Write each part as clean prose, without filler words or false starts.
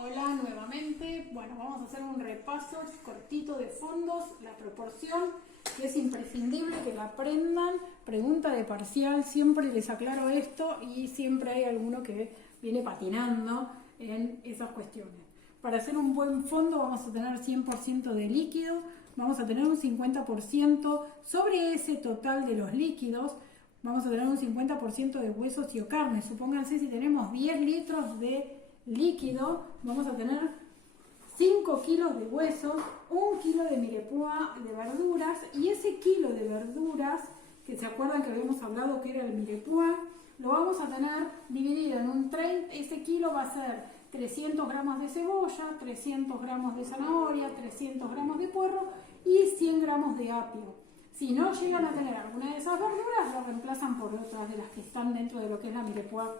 Hola nuevamente. Bueno, vamos a hacer un repaso cortito de fondos, la proporción, que es imprescindible que la aprendan. Pregunta de parcial, siempre les aclaro esto y siempre hay alguno que viene patinando en esas cuestiones. Para hacer un buen fondo vamos a tener 100% de líquido, vamos a tener un 50% sobre ese total de los líquidos. Vamos a tener un 50% de huesos y o carne. Supónganse si tenemos 10 litros de líquido, vamos a tener 5 kilos de huesos, 1 kilo de mirepoix de verduras, y ese kilo de verduras, que se acuerdan que habíamos hablado que era el mirepoix, lo vamos a tener dividido en un 30, ese kilo va a ser 300 gramos de cebolla, 300 gramos de zanahoria, 300 gramos de puerro y 100 gramos de apio. Si no llegan a tener alguna de esas verduras, lo reemplazan por otras de las que están dentro de lo que es la mirepoix,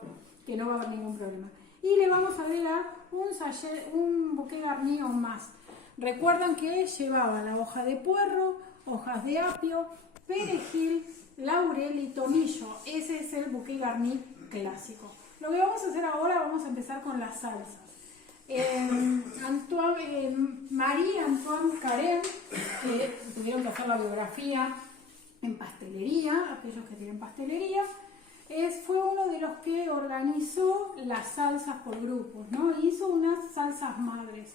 que no va a haber ningún problema. Y le vamos a agregar un bouquet garni o más. Recuerdan que llevaba la hoja de puerro, hojas de apio, perejil, laurel y tomillo. Ese es el bouquet garni clásico. Lo que vamos a hacer ahora, vamos a empezar con las salsas. Marie-Antoine Carême, que tuvieron que hacer la biografía en pastelería, aquellos que tienen pastelería, fue uno de los que organizó las salsas por grupos, ¿no? Hizo unas salsas madres,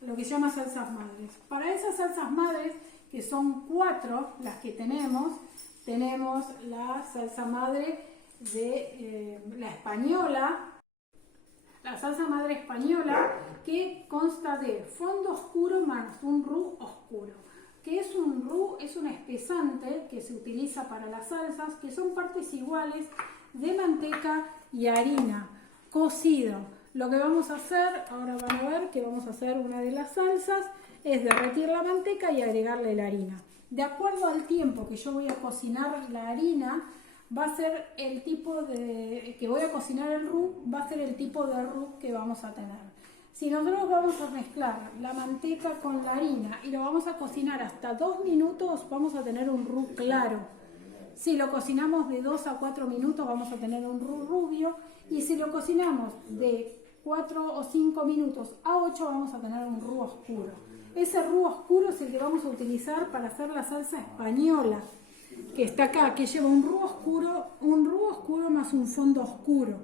lo que se llama salsas madres. Para esas salsas madres, que son 4 las que tenemos la salsa madre de la española, la salsa madre española, que consta de fondo oscuro más un roux oscuro. ¿Qué es un roux? Es un espesante que se utiliza para las salsas, que son partes iguales de manteca y harina, cocido. Lo que vamos a hacer, ahora van a ver que vamos a hacer una de las salsas, es derretir la manteca y agregarle la harina. De acuerdo al tiempo que yo voy a cocinar la harina, va a ser el tipo de que voy a cocinar el roux, va a ser el tipo de roux que vamos a tener. Si nosotros vamos a mezclar la manteca con la harina y lo vamos a cocinar hasta 2 minutos, vamos a tener un roux claro. Si lo cocinamos de 2 a 4 minutos, vamos a tener un roux rubio. Y si lo cocinamos de 4 o 5 minutos a 8, vamos a tener un roux oscuro. Ese roux oscuro es el que vamos a utilizar para hacer la salsa española, que está acá, que lleva un roux oscuro más un fondo oscuro.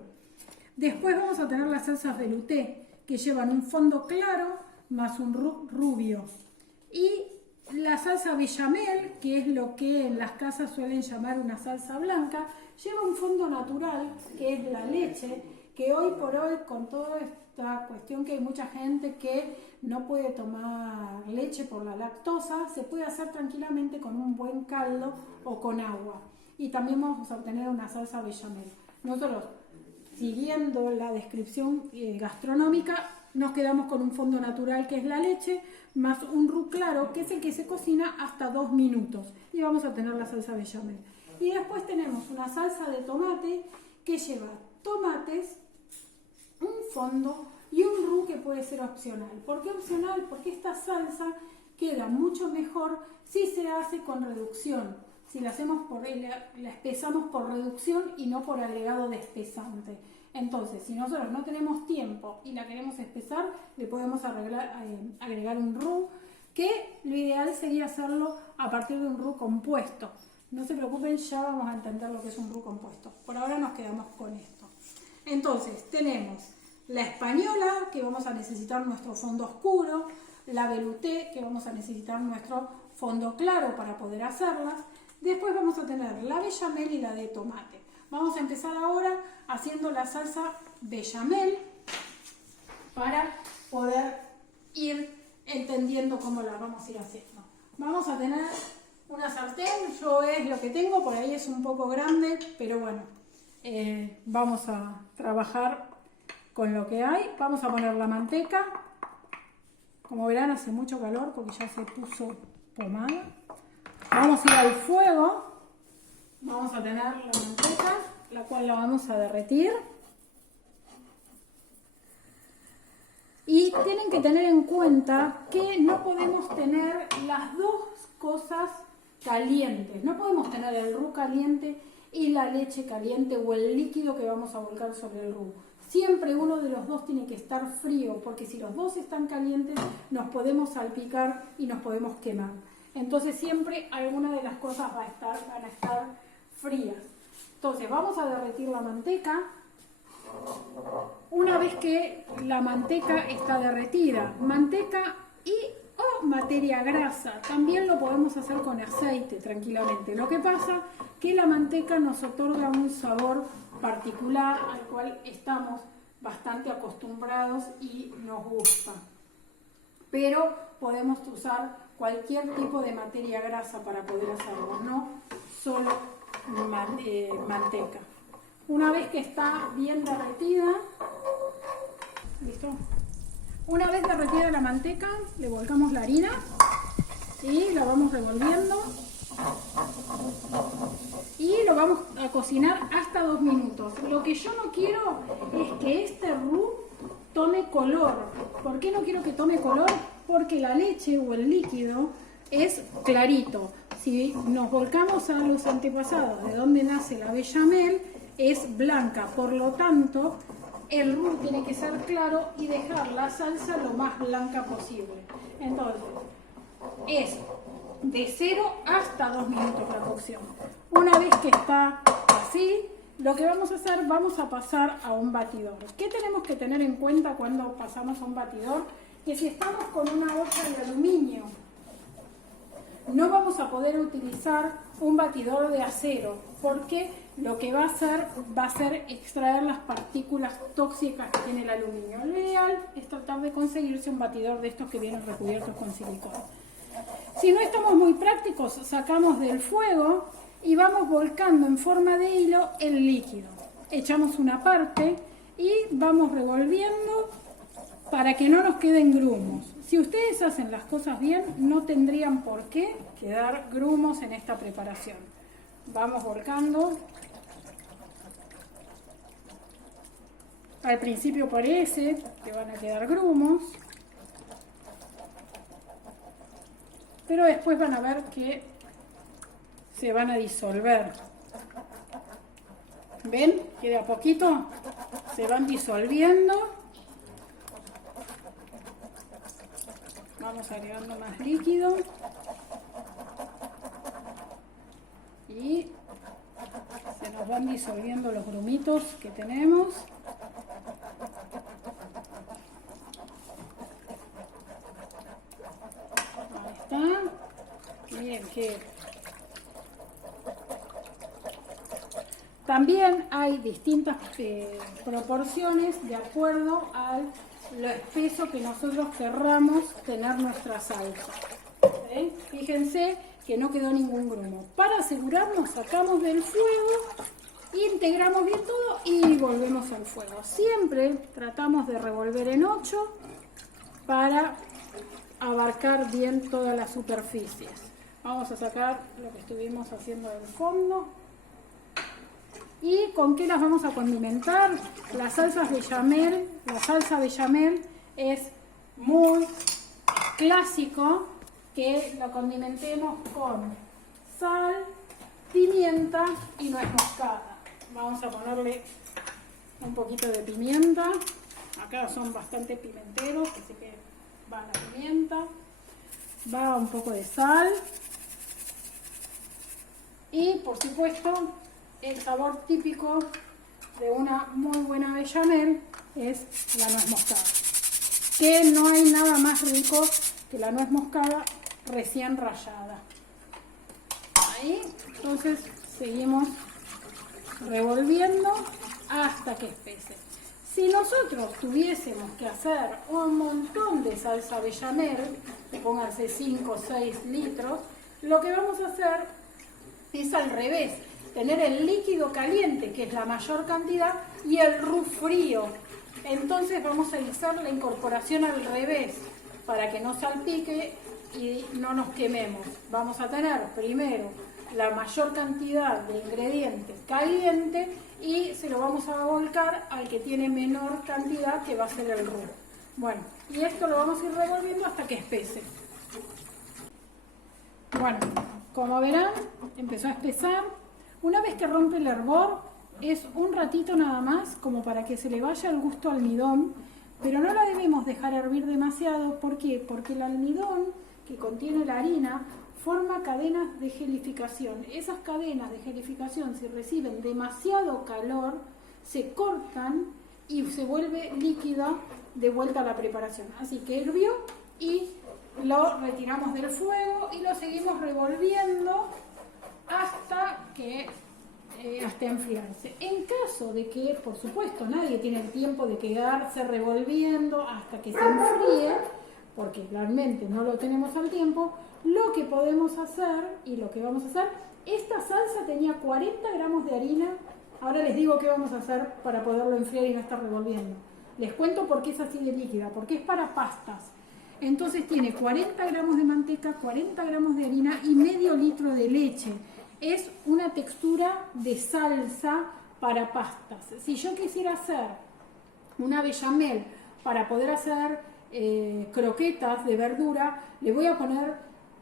Después vamos a tener las salsas velouté, que llevan un fondo claro más un roux rubio. Y la salsa bechamel, que es lo que en las casas suelen llamar una salsa blanca, lleva un fondo natural, que es la leche, que hoy por hoy, con toda esta cuestión que hay mucha gente que no puede tomar leche por la lactosa, se puede hacer tranquilamente con un buen caldo o con agua. Y también vamos a obtener una salsa bechamel. Nosotros, siguiendo la descripción gastronómica, nos quedamos con un fondo natural, que es la leche, más un roux claro, que es el que se cocina hasta 2 minutos. Y vamos a tener la salsa bechamel. Y después tenemos una salsa de tomate que lleva tomates, un fondo y un roux que puede ser opcional. ¿Por qué opcional? Porque esta salsa queda mucho mejor si se hace con reducción. Si la hacemos la espesamos por reducción y no por agregado de espesante. Entonces, si nosotros no tenemos tiempo y la queremos espesar, le podemos agregar un roux, que lo ideal sería hacerlo a partir de un roux compuesto. No se preocupen, ya vamos a entender lo que es un roux compuesto. Por ahora nos quedamos con esto. Entonces, tenemos la española, que vamos a necesitar nuestro fondo oscuro, la velouté, que vamos a necesitar nuestro fondo claro para poder hacerlas. Después vamos a tener la bechamel y la de tomate. Vamos a empezar ahora haciendo la salsa bechamel para poder ir entendiendo cómo la vamos a ir haciendo. Vamos a tener una sartén, yo es lo que tengo, por ahí es un poco grande, pero bueno, vamos a trabajar con lo que hay. Vamos a poner la manteca. Como verán, hace mucho calor porque ya se puso pomada. Vamos a ir al fuego. Vamos a tener la manteca, la cual la vamos a derretir. Y tienen que tener en cuenta que no podemos tener las dos cosas calientes. No podemos tener el roux caliente y la leche caliente o el líquido que vamos a volcar sobre el roux. Siempre uno de los dos tiene que estar frío, porque si los dos están calientes nos podemos salpicar y nos podemos quemar. Entonces siempre alguna de las cosas van a estar frías. Entonces vamos a derretir la manteca. Una vez que la manteca está derretida, manteca o materia grasa, también lo podemos hacer con aceite tranquilamente. Lo que pasa que la manteca nos otorga un sabor particular al cual estamos bastante acostumbrados y nos gusta. Pero podemos usar cualquier tipo de materia grasa para poder hacerlo, no solo manteca. Una vez que está bien derretida, ¿listo? Una vez derretida la manteca, le volcamos la harina y la vamos revolviendo y lo vamos a cocinar hasta 2 minutos. Lo que yo no quiero es que este roux tome color. ¿Por qué no quiero que tome color? Porque la leche o el líquido es clarito. Si nos volcamos a los antepasados de donde nace la bechamel, es blanca. Por lo tanto, el roux tiene que ser claro y dejar la salsa lo más blanca posible. Entonces, es de 0 hasta 2 minutos la cocción. Una vez que está así, lo que vamos a hacer, vamos a pasar a un batidor. ¿Qué tenemos que tener en cuenta cuando pasamos a un batidor? Que si estamos con una olla de aluminio, no vamos a poder utilizar un batidor de acero, porque lo que va a ser extraer las partículas tóxicas que tiene el aluminio. Lo ideal es tratar de conseguirse un batidor de estos que vienen recubiertos con silicona. Si no estamos muy prácticos, sacamos del fuego y vamos volcando en forma de hilo el líquido. Echamos una parte y vamos revolviendo para que no nos queden grumos. Si ustedes hacen las cosas bien, no tendrían por qué quedar grumos en esta preparación. Vamos volcando. Al principio parece que van a quedar grumos, pero después van a ver que se van a disolver. ¿Ven? Que de a poquito se van disolviendo. Vamos agregando más líquido. Y se nos van disolviendo los grumitos que tenemos. Ahí está. Bien, que también hay distintas proporciones de acuerdo a lo espeso que nosotros querramos tener nuestra salsa. Fíjense que no quedó ningún grumo. Para asegurarnos, sacamos del fuego, integramos bien todo y volvemos al fuego. Siempre tratamos de revolver en 8 para abarcar bien todas las superficies. Vamos a sacar lo que estuvimos haciendo del fondo. ¿Y con qué las vamos a condimentar? La salsa bechamel es muy clásico que lo condimentemos con sal, pimienta y nuez moscada. Vamos a ponerle un poquito de pimienta. Acá son bastante pimenteros, así que va la pimienta. Va un poco de sal. Y por supuesto, el sabor típico de una muy buena bechamel es la nuez moscada. Que no hay nada más rico que la nuez moscada recién rallada. Ahí, entonces seguimos revolviendo hasta que espese. Si nosotros tuviésemos que hacer un montón de salsa bechamel, pónganse 5 o 6 litros, lo que vamos a hacer es al revés, tener el líquido caliente, que es la mayor cantidad, y el roux frío. Entonces vamos a hacer la incorporación al revés, para que no salpique y no nos quememos. Vamos a tener primero la mayor cantidad de ingredientes caliente y se lo vamos a volcar al que tiene menor cantidad, que va a ser el roux. Bueno, y esto lo vamos a ir revolviendo hasta que espese. Bueno, como verán, empezó a espesar. Una vez que rompe el hervor, es un ratito nada más, como para que se le vaya el gusto almidón, pero no la debemos dejar hervir demasiado. ¿Por qué? Porque el almidón que contiene la harina forma cadenas de gelificación. Esas cadenas de gelificación, si reciben demasiado calor, se cortan y se vuelve líquida de vuelta a la preparación. Así que hirvió y lo retiramos del fuego y lo seguimos revolviendo hasta enfriarse. En caso de que, por supuesto, nadie tiene el tiempo de quedarse revolviendo hasta que se enfríe, porque realmente no lo tenemos al tiempo, lo que podemos hacer y lo que vamos a hacer, esta salsa tenía 40 gramos de harina. Ahora les digo qué vamos a hacer para poderlo enfriar y no estar revolviendo. Les cuento por qué es así de líquida, porque es para pastas. Entonces tiene 40 gramos de manteca, 40 gramos de harina y medio litro de leche. Es una textura de salsa para pastas. Si yo quisiera hacer una bechamel para poder hacer croquetas de verdura, le voy a poner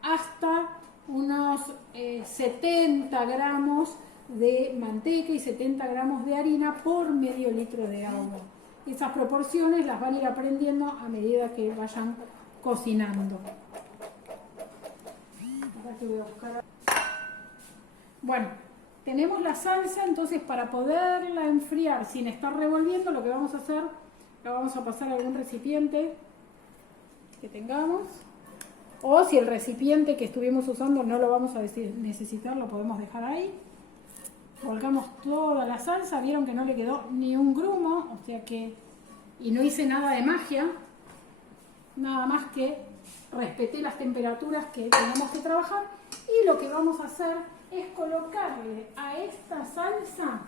hasta unos 70 gramos de manteca y 70 gramos de harina por medio litro de agua. Esas proporciones las van a ir aprendiendo a medida que vayan cocinando. Ahora que voy a buscar. Bueno, tenemos la salsa, entonces para poderla enfriar sin estar revolviendo, lo que vamos a hacer, lo vamos a pasar a algún recipiente que tengamos. O si el recipiente que estuvimos usando no lo vamos a necesitar, lo podemos dejar ahí. Volcamos toda la salsa, vieron que no le quedó ni un grumo, o sea que, y no hice nada de magia, nada más que respeté las temperaturas que tenemos que trabajar. Y lo que vamos a hacer es colocarle a esta salsa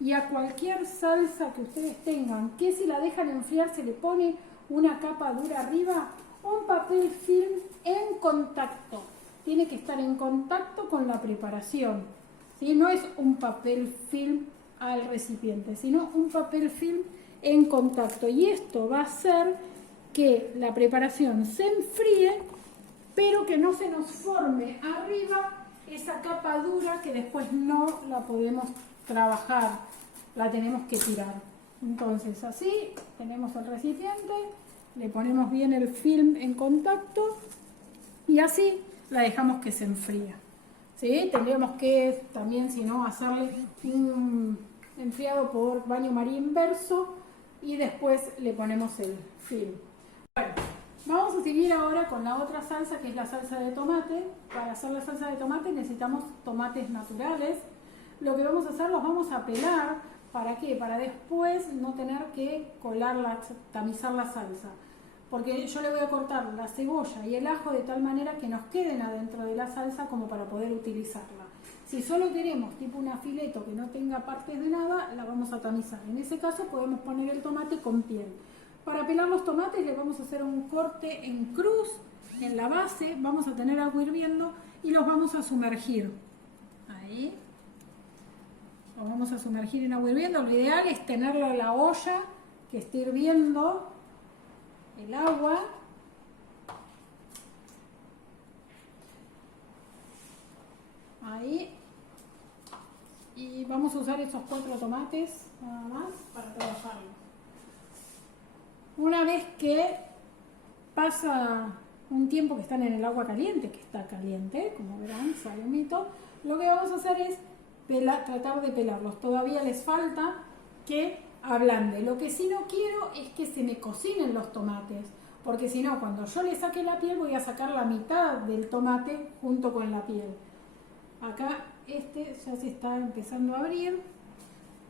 y a cualquier salsa que ustedes tengan, que si la dejan enfriar se le pone una capa dura arriba, un papel film en contacto. Tiene que estar en contacto con la preparación, ¿sí? No es un papel film al recipiente, sino un papel film en contacto. Y esto va a hacer que la preparación se enfríe, pero que no se nos forme arriba esa capa dura que después no la podemos trabajar, la tenemos que tirar. Entonces así tenemos el recipiente, le ponemos bien el film en contacto y así la dejamos que se enfría. ¿Sí? Tendríamos que también, si no, hacerle un enfriado por baño maría inverso y después le ponemos el film. Bueno, vamos a seguir ahora con la otra salsa, que es la salsa de tomate. Para hacer la salsa de tomate necesitamos tomates naturales. Lo que vamos a hacer, los vamos a pelar. ¿Para qué? Para después no tener que tamizar la salsa. Porque yo le voy a cortar la cebolla y el ajo de tal manera que nos queden adentro de la salsa como para poder utilizarla. Si solo queremos tipo una fileto que no tenga partes de nada, la vamos a tamizar. En ese caso podemos poner el tomate con piel. Para pelar los tomates le vamos a hacer un corte en cruz en la base, vamos a tener agua hirviendo y los vamos a sumergir. Ahí. Los vamos a sumergir en agua hirviendo. Lo ideal es tenerlo en la olla que esté hirviendo el agua. Ahí. Y vamos a usar esos 4 tomates nada más para trabajarlos. Una vez que pasa un tiempo que están en el agua caliente, que está caliente, como verán, sale un mito, lo que vamos a hacer es tratar de pelarlos. Todavía les falta que ablande. Lo que sí no quiero es que se me cocinen los tomates, porque si no, cuando yo le saque la piel voy a sacar la mitad del tomate junto con la piel. Acá este ya se está empezando a abrir,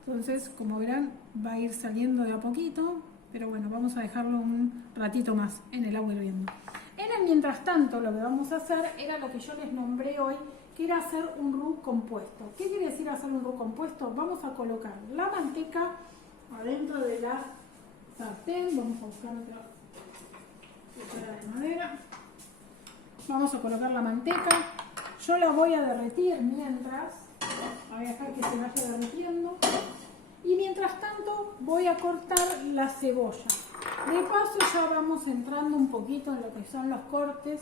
entonces como verán va a ir saliendo de a poquito, pero bueno, vamos a dejarlo un ratito más en el agua hirviendo. En el mientras tanto, lo que vamos a hacer era lo que yo les nombré hoy, que era hacer un roux compuesto. ¿Qué quiere decir hacer un roux compuesto? Vamos a colocar la manteca adentro de la sartén. Vamos a buscar otra cuchara de madera. Vamos a colocar la manteca. Yo la voy a derretir mientras. Voy a dejar que se vaya derritiendo. Y mientras tanto voy a cortar la cebolla. De paso ya vamos entrando un poquito en lo que son los cortes.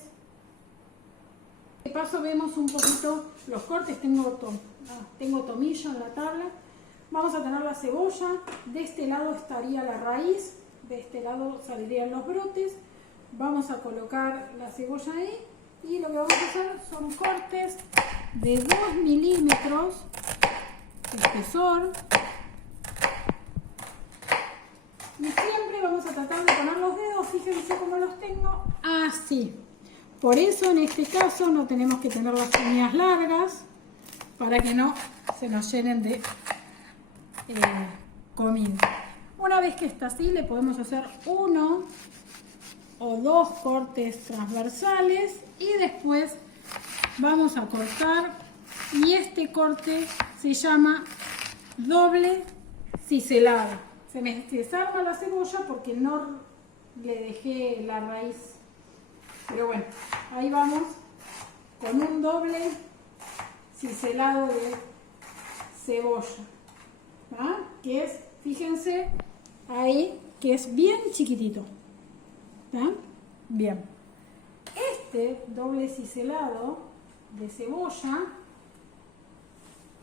De paso vemos un poquito los cortes. Tengo tomillo en la tabla. Vamos a tener la cebolla, de este lado estaría la raíz, de este lado saldrían los brotes. Vamos a colocar la cebolla ahí y lo que vamos a hacer son cortes de 2 milímetros de espesor. Y siempre vamos a tratar de poner los dedos, fíjense cómo los tengo, así. Por eso en este caso no tenemos que tener las uñas largas para que no se nos llenen de comino. Una vez que está así le podemos hacer 1 o 2 cortes transversales y después vamos a cortar, y este corte se llama doble ciselado. Se me desarma la cebolla porque no le dejé la raíz, pero bueno, ahí vamos con un doble ciselado de cebolla, ¿va? Que es, fíjense ahí, que es bien chiquitito, ¿va? Bien, este doble ciselado de cebolla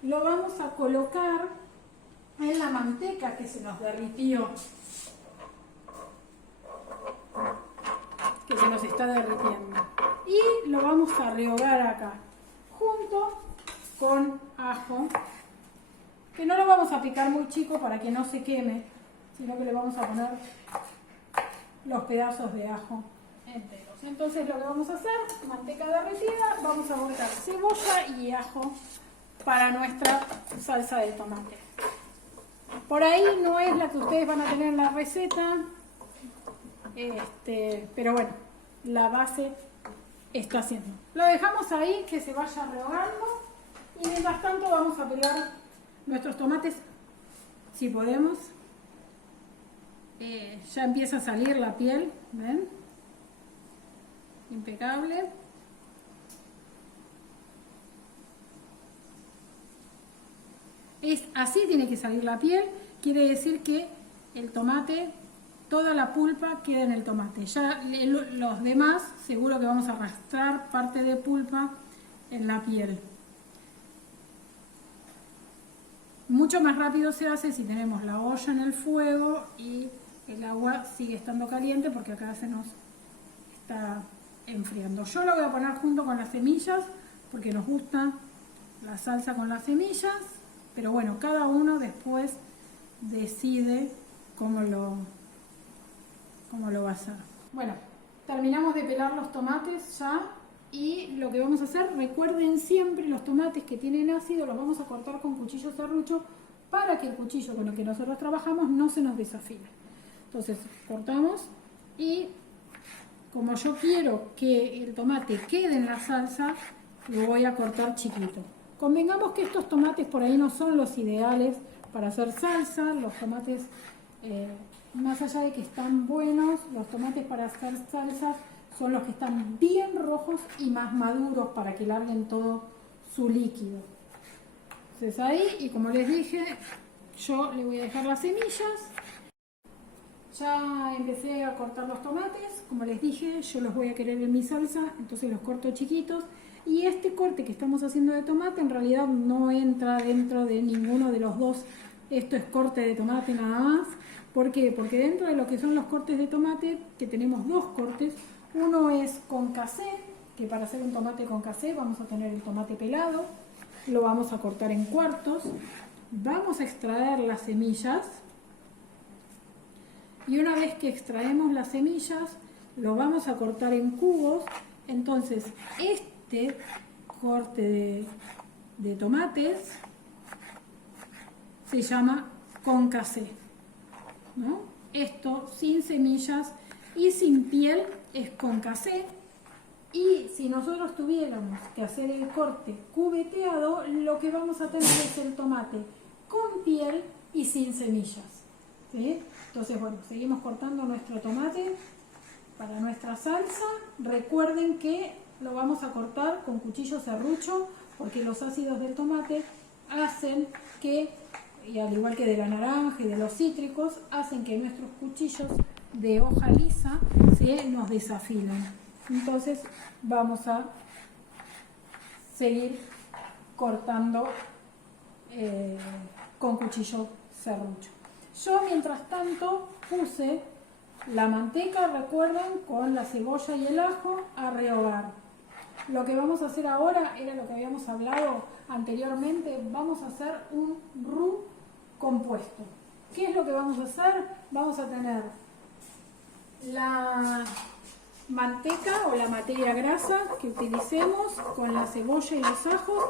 lo vamos a colocar en la manteca que se nos derritió, que se nos está derritiendo, y lo vamos a rehogar acá junto con ajo, que no lo vamos a picar muy chico para que no se queme, sino que le vamos a poner los pedazos de ajo enteros. Entonces lo que vamos a hacer, manteca derretida, vamos a cortar cebolla y ajo para nuestra salsa de tomate. Por ahí no es la que ustedes van a tener en la receta, pero bueno, la base está haciendo. Lo dejamos ahí que se vaya rehogando y mientras tanto vamos a pelar nuestros tomates, si podemos. Ya empieza a salir la piel, ¿ven? Impecable. Así tiene que salir la piel, quiere decir que el tomate, toda la pulpa queda en el tomate. Ya los demás seguro que vamos a arrastrar parte de pulpa en la piel. Mucho más rápido se hace si tenemos la olla en el fuego y el agua sigue estando caliente, porque acá se nos está enfriando. Yo lo voy a poner junto con las semillas porque nos gusta la salsa con las semillas, pero bueno, cada uno después decide cómo lo va a hacer. Bueno, terminamos de pelar los tomates ya, y lo que vamos a hacer, recuerden siempre, los tomates que tienen ácido los vamos a cortar con cuchillo serrucho para que el cuchillo con el que nosotros trabajamos no se nos desafile. Entonces cortamos, y como yo quiero que el tomate quede en la salsa, lo voy a cortar chiquito. Convengamos que estos tomates por ahí no son los ideales para hacer salsa. Los tomates, más allá de que están buenos, los tomates para hacer salsa son los que están bien rojos y más maduros para que larguen todo su líquido. Entonces ahí, y como les dije, yo le voy a dejar las semillas. Ya empecé a cortar los tomates, como les dije, yo los voy a querer en mi salsa, entonces los corto chiquitos. Y este corte que estamos haciendo de tomate en realidad no entra dentro de ninguno de los dos. Esto es corte de tomate nada más. ¿Por qué? Porque dentro de lo que son los cortes de tomate, que tenemos dos cortes, uno es concassé, que para hacer un tomate concassé vamos a tener el tomate pelado, lo vamos a cortar en cuartos, vamos a extraer las semillas, y una vez que extraemos las semillas lo vamos a cortar en cubos. Entonces este corte de tomates se llama concassé, ¿no? Esto sin semillas y sin piel es concassé. Y si nosotros tuviéramos que hacer el corte cubeteado, lo que vamos a tener es el tomate con piel y sin semillas, ¿sí? Entonces, bueno, seguimos cortando nuestro tomate para nuestra salsa. Recuerden que lo vamos a cortar con cuchillo serrucho, porque los ácidos del tomate hacen que, y al igual que de la naranja y de los cítricos, hacen que nuestros cuchillos de hoja lisa se nos desafilen. Entonces vamos a seguir cortando con cuchillo serrucho. Yo mientras tanto puse la manteca, recuerden, con la cebolla y el ajo a rehogar. Lo que vamos a hacer ahora era lo que habíamos hablado anteriormente, vamos a hacer un roux compuesto. ¿Qué es lo que vamos a hacer? Vamos a tener la manteca o la materia grasa que utilicemos con la cebolla y los ajos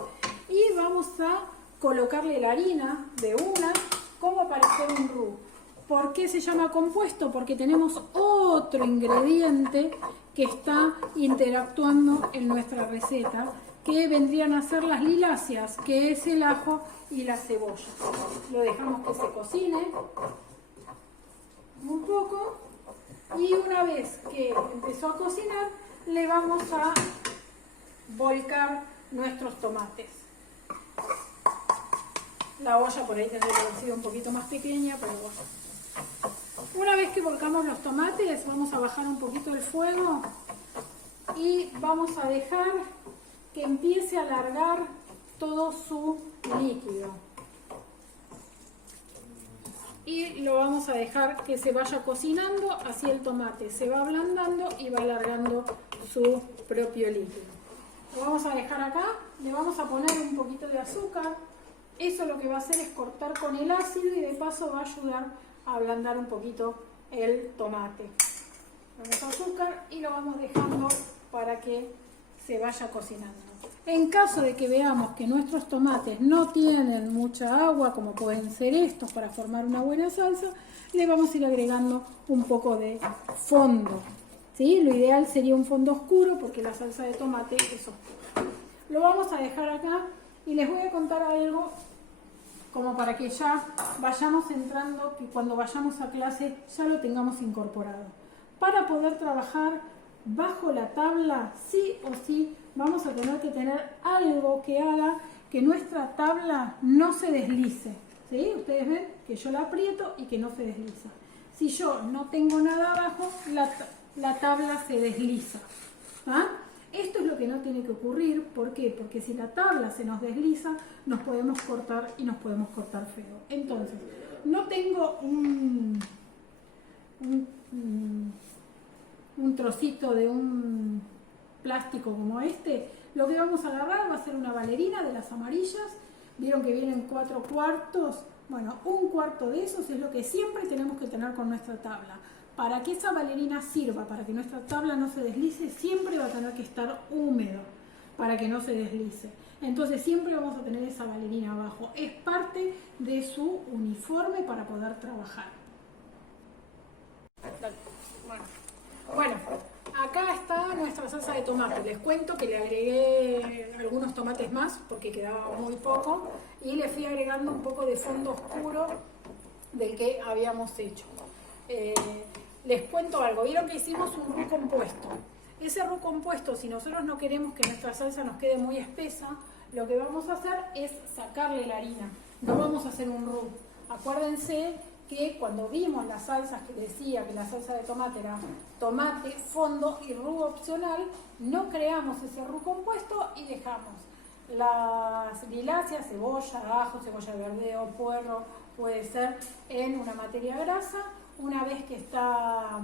y vamos a colocarle la harina de una como para hacer un roux. ¿Por qué se llama compuesto? Porque tenemos otro ingrediente que está interactuando en nuestra receta, que vendrían a ser las liláceas, que es el ajo y la cebolla. Lo dejamos que se cocine un poco y una vez que empezó a cocinar, le vamos a volcar nuestros tomates. La olla por ahí tendría que haber sido un poquito más pequeña, pero bueno. Una vez que volcamos los tomates, vamos a bajar un poquito el fuego y vamos a dejar que empiece a alargar todo su líquido. Y lo vamos a dejar que se vaya cocinando, así el tomate se va ablandando y va alargando su propio líquido. Lo vamos a dejar acá, le vamos a poner un poquito de azúcar. Eso lo que va a hacer es cortar con el ácido y de paso va a ayudar a ablandar un poquito el tomate. Ponemos azúcar y lo vamos dejando para que se vaya cocinando. En caso de que veamos que nuestros tomates no tienen mucha agua, como pueden ser estos para formar una buena salsa, le vamos a ir agregando un poco de fondo. ¿Sí? Lo ideal sería un fondo oscuro porque la salsa de tomate es oscura. Lo vamos a dejar acá y les voy a contar algo como para que ya vayamos entrando, que cuando vayamos a clase ya lo tengamos incorporado. Para poder trabajar bajo la tabla, sí o sí, vamos a tener que tener algo que haga que nuestra tabla no se deslice. ¿Sí? Ustedes ven que yo la aprieto y que no se desliza. Si yo no tengo nada abajo, la tabla se desliza. ¿Ah? Esto es lo que no tiene que ocurrir. ¿Por qué? Porque si la tabla se nos desliza, nos podemos cortar y nos podemos cortar feo. Entonces, no tengo un trocito de un plástico como este. Lo que vamos a agarrar va a ser una valerina de las amarillas. Vieron que vienen 4 cuartos. Bueno, un cuarto de esos es lo que siempre tenemos que tener con nuestra tabla. Para que esa valerina sirva, para que nuestra tabla no se deslice, siempre va a tener que estar húmedo para que no se deslice. Entonces siempre vamos a tener esa valerina abajo. Es parte de su uniforme para poder trabajar. Bueno, acá está nuestra salsa de tomate. Les cuento que le agregué algunos tomates más porque quedaba muy poco y le fui agregando un poco de fondo oscuro del que habíamos hecho. Les cuento algo, vieron que hicimos un roux compuesto. Ese roux compuesto, si nosotros no queremos que nuestra salsa nos quede muy espesa, lo que vamos a hacer es sacarle la harina. No vamos a hacer un roux. Acuérdense que cuando vimos las salsas que decía que la salsa de tomate era tomate, fondo y roux opcional, no creamos ese roux compuesto y dejamos las liláceas, cebolla, ajo, cebolla verde o puerro, puede ser en una materia grasa. Una vez que está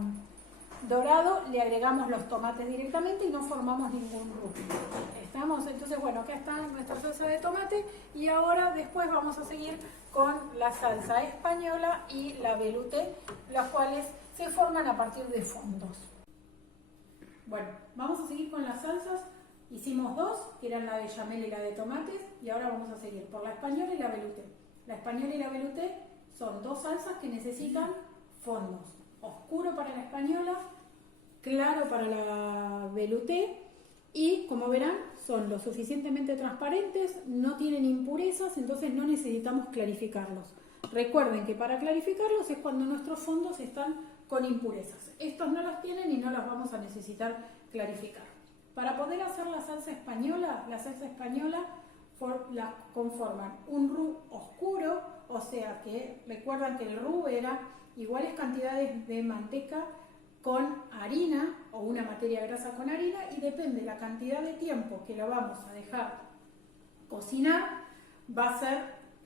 dorado, le agregamos los tomates directamente y no formamos ningún roux. ¿Estamos? Entonces, bueno, acá está nuestra salsa de tomate y ahora después vamos a seguir con la salsa española y la velouté, las cuales se forman a partir de fondos. Bueno, vamos a seguir con las salsas. Hicimos dos, que eran la bechamel y la de tomates, y ahora vamos a seguir por la española y la velouté. La española y la velouté son dos salsas que necesitan fondos, oscuro para la española, claro para la velouté y como verán son lo suficientemente transparentes, no tienen impurezas, entonces no necesitamos clarificarlos. Recuerden que para clarificarlos es cuando nuestros fondos están con impurezas. Estos no los tienen y no los vamos a necesitar clarificar. Para poder hacer la salsa española la conforman un roux oscuro, o sea que recuerdan que el roux era iguales cantidades de manteca con harina o una materia grasa con harina y depende de la cantidad de tiempo que lo vamos a dejar cocinar, va a ser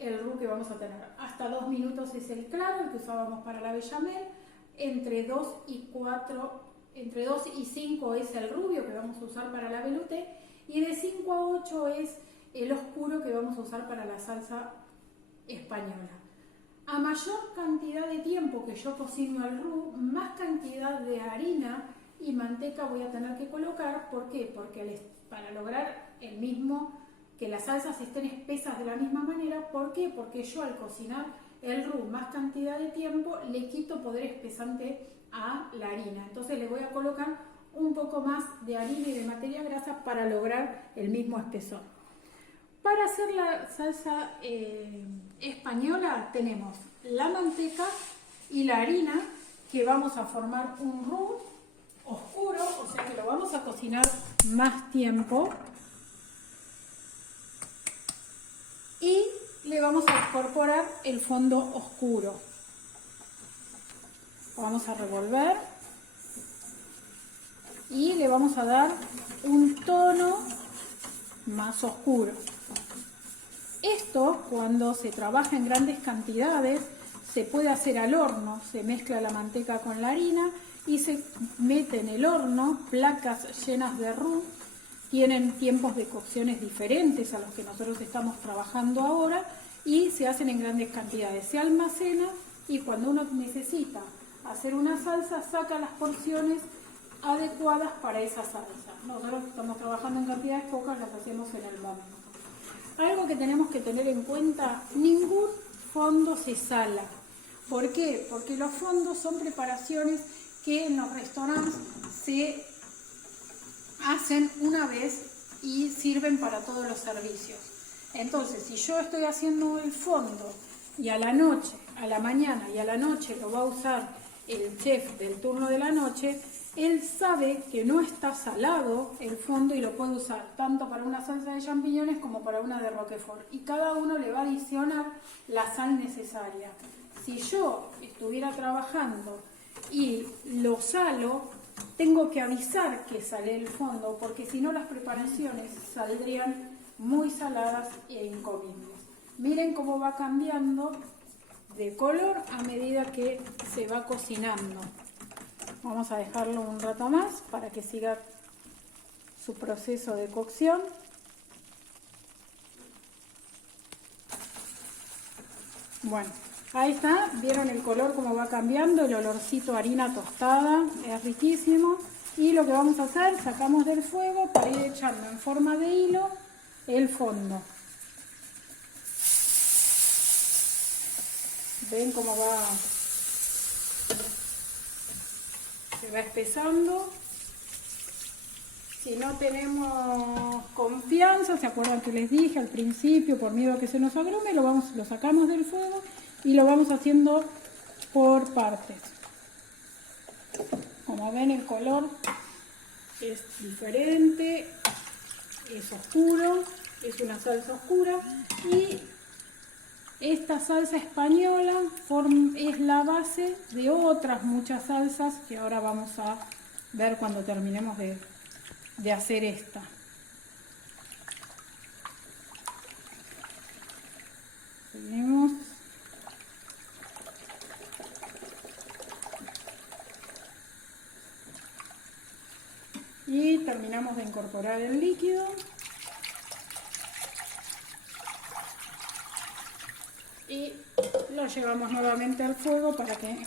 el roux que vamos a tener. Hasta 2 minutos es el claro, el que usábamos para la bechamel. Entre 2 y 5 es el rubio que vamos a usar para la velouté. Y de 5 a 8 es el oscuro que vamos a usar para la salsa española. A mayor cantidad de tiempo que yo cocino el roux, más cantidad de harina y manteca voy a tener que colocar. ¿Por qué? Porque para lograr el mismo, que las salsas estén espesas de la misma manera. ¿Por qué? Porque yo al cocinar el roux más cantidad de tiempo le quito poder espesante a la harina. Entonces le voy a colocar un poco más de harina y de materia grasa para lograr el mismo espesor. Para hacer la salsa española tenemos la manteca y la harina, que vamos a formar un roux oscuro, o sea que lo vamos a cocinar más tiempo. Y le vamos a incorporar el fondo oscuro. Vamos a revolver y le vamos a dar un tono más oscuro. Esto, cuando se trabaja en grandes cantidades, se puede hacer al horno. Se mezcla la manteca con la harina y se mete en el horno placas llenas de roux. Tienen tiempos de cocciones diferentes a los que nosotros estamos trabajando ahora y se hacen en grandes cantidades. Se almacena y cuando uno necesita hacer una salsa, saca las porciones adecuadas para esa salsa. Nosotros estamos trabajando en cantidades pocas, las hacemos en el momento. Algo que tenemos que tener en cuenta: ningún fondo se sala. ¿Por qué? Porque los fondos son preparaciones que en los restaurantes se hacen una vez y sirven para todos los servicios. Entonces, si yo estoy haciendo el fondo y a la noche, a la mañana y a la noche lo va a usar el chef del turno de la noche, él sabe que no está salado el fondo y lo puede usar tanto para una salsa de champiñones como para una de roquefort. Y cada uno le va a adicionar la sal necesaria. Si yo estuviera trabajando y lo salo, tengo que avisar que sale el fondo, porque si no las preparaciones saldrían muy saladas e incomibles. Miren cómo va cambiando de color a medida que se va cocinando. Vamos a dejarlo un rato más para que siga su proceso de cocción. Bueno, ahí está, vieron el color cómo va cambiando, el olorcito a harina tostada, es riquísimo. Y lo que vamos a hacer, sacamos del fuego para ir echando en forma de hilo el fondo. ¿Ven cómo se va espesando? Si no tenemos confianza, ¿se acuerdan que les dije al principio, por miedo a que se nos agrume, lo sacamos del fuego y lo vamos haciendo por partes? Como ven, el color es diferente, es oscuro, es una salsa oscura, y esta salsa española es la base de otras muchas salsas que ahora vamos a ver cuando terminemos de hacer esta. Tenemos y terminamos de incorporar el líquido. Y lo llevamos nuevamente al fuego para que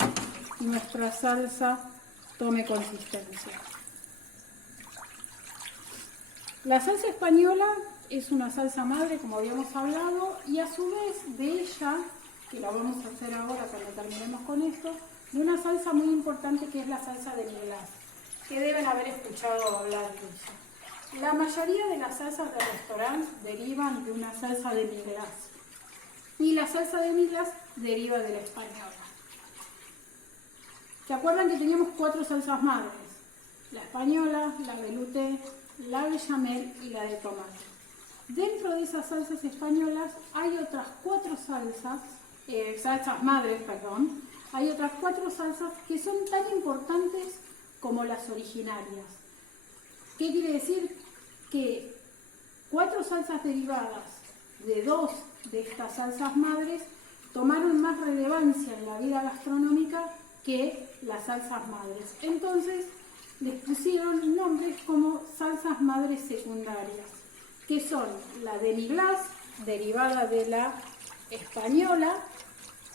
nuestra salsa tome consistencia. La salsa española es una salsa madre, como habíamos hablado, y a su vez de ella, que la vamos a hacer ahora cuando terminemos con esto, de una salsa muy importante que es la salsa de miglas, que deben haber escuchado hablar de ella. La mayoría de las salsas de restaurante derivan de una salsa de miglas. Y la salsa de miglas deriva de la española. ¿Se acuerdan que teníamos 4 salsas madres? La española, la velouté, la bechamel y la de tomate. Dentro de esas salsas españolas hay otras 4 salsas madres, hay otras 4 salsas que son tan importantes como las originarias. ¿Qué quiere decir? Que 4 salsas derivadas de 2 de estas salsas madres tomaron más relevancia en la vida gastronómica que las salsas madres. Entonces les pusieron nombres como salsas madres secundarias, que son la demi-glace, derivada de la española,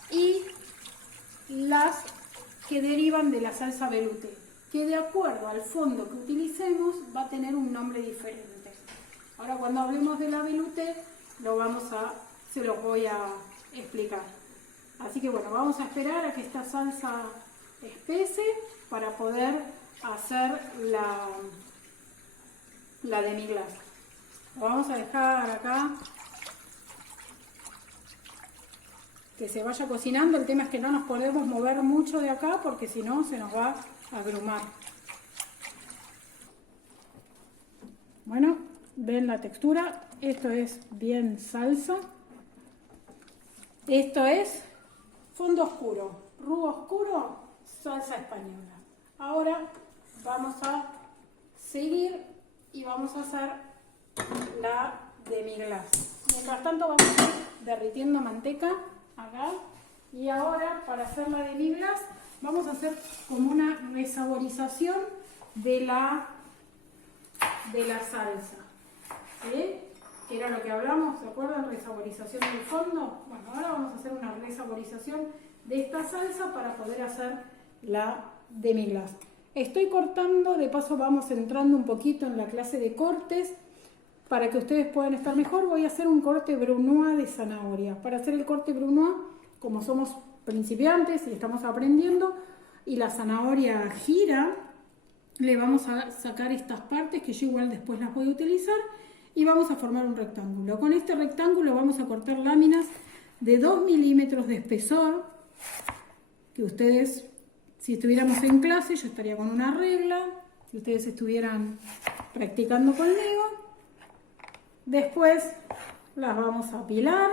y las que derivan de la salsa velouté, que de acuerdo al fondo que utilicemos va a tener un nombre diferente. Ahora cuando hablemos de la velouté se los voy a explicar. Así que bueno, vamos a esperar a que esta salsa espese para poder hacer la demi-glace. Lo vamos a dejar acá que se vaya cocinando. El tema es que no nos podemos mover mucho de acá porque si no se nos va a agrumar. Bueno, ven la textura. Esto es bien salsa. Esto es fondo oscuro, rubo oscuro, salsa española. Ahora vamos a seguir y vamos a hacer la demi-glace. Mientras tanto vamos a ir derritiendo manteca acá. Y ahora para hacer la demi-glace vamos a hacer como una resaborización de la salsa. ¿Sí? Que era lo que hablamos, ¿se acuerdan? Resaborización del fondo. Bueno, ahora vamos a hacer una resaborización de esta salsa para poder hacer la demi-glace. Estoy cortando, de paso vamos entrando un poquito en la clase de cortes para que ustedes puedan estar mejor. Voy a hacer un corte brunoise de zanahoria. Para hacer el corte brunoise, como somos principiantes y estamos aprendiendo y la zanahoria gira, le vamos a sacar estas partes que yo igual después las voy a utilizar y vamos a formar un rectángulo. Con este rectángulo vamos a cortar láminas de 2 milímetros de espesor, que ustedes, si estuviéramos en clase, yo estaría con una regla, si ustedes estuvieran practicando conmigo. Después las vamos a apilar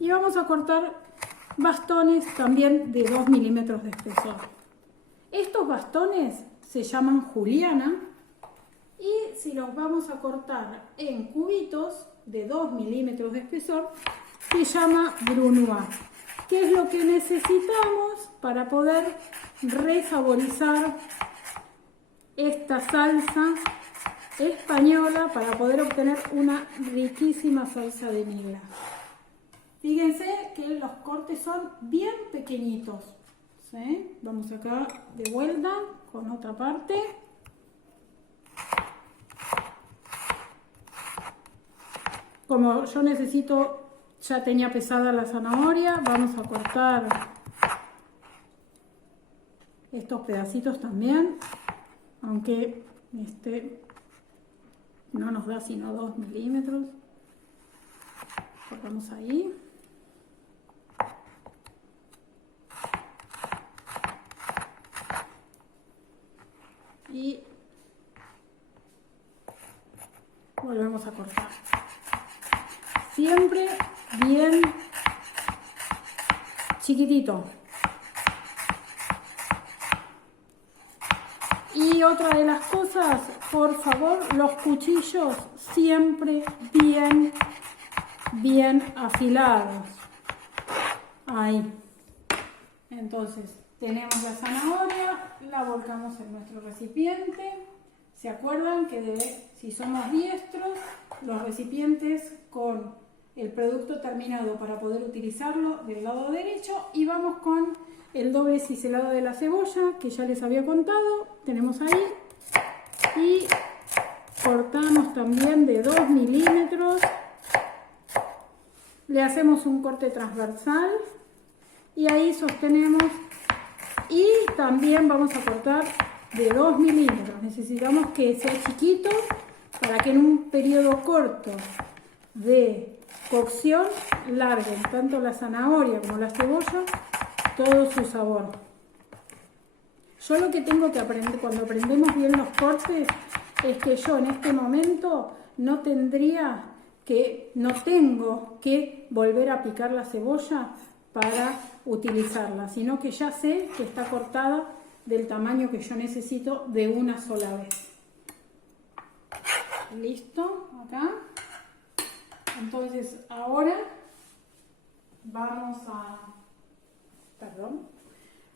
y vamos a cortar bastones también de 2 milímetros de espesor. Estos bastones se llaman juliana y si los vamos a cortar en cubitos de 2 milímetros de espesor, se llama brunoise, que es lo que necesitamos para poder resaborizar esta salsa española, para poder obtener una riquísima salsa de miga. Fíjense que los cortes son bien pequeñitos, ¿sí? Vamos acá de vuelta con otra parte. Como yo necesito, ya tenía pesada la zanahoria, vamos a cortar estos pedacitos también, aunque este no nos da sino 2 milímetros. Cortamos ahí. Y volvemos a cortar. Siempre bien chiquitito. Y otra de las cosas, por favor, los cuchillos siempre bien afilados. Ahí. Entonces, tenemos la zanahoria, la volcamos en nuestro recipiente. ¿Se acuerdan que si somos diestros, los recipientes con el producto terminado para poder utilizarlo del lado derecho? Y vamos con el doble ciselado de la cebolla que ya les había contado. Tenemos ahí. Y cortamos también de 2 milímetros. Le hacemos un corte transversal y ahí sostenemos. Y también vamos a cortar de 2 milímetros. Necesitamos que sea chiquito para que en un periodo corto de cocción larguen tanto la zanahoria como la cebolla todo su sabor. Yo lo que tengo que aprender cuando aprendemos bien los cortes es que yo en este momento no tengo que volver a picar la cebolla para utilizarla, sino que ya sé que está cortada del tamaño que yo necesito de una sola vez. Listo, acá. Entonces ahora vamos a,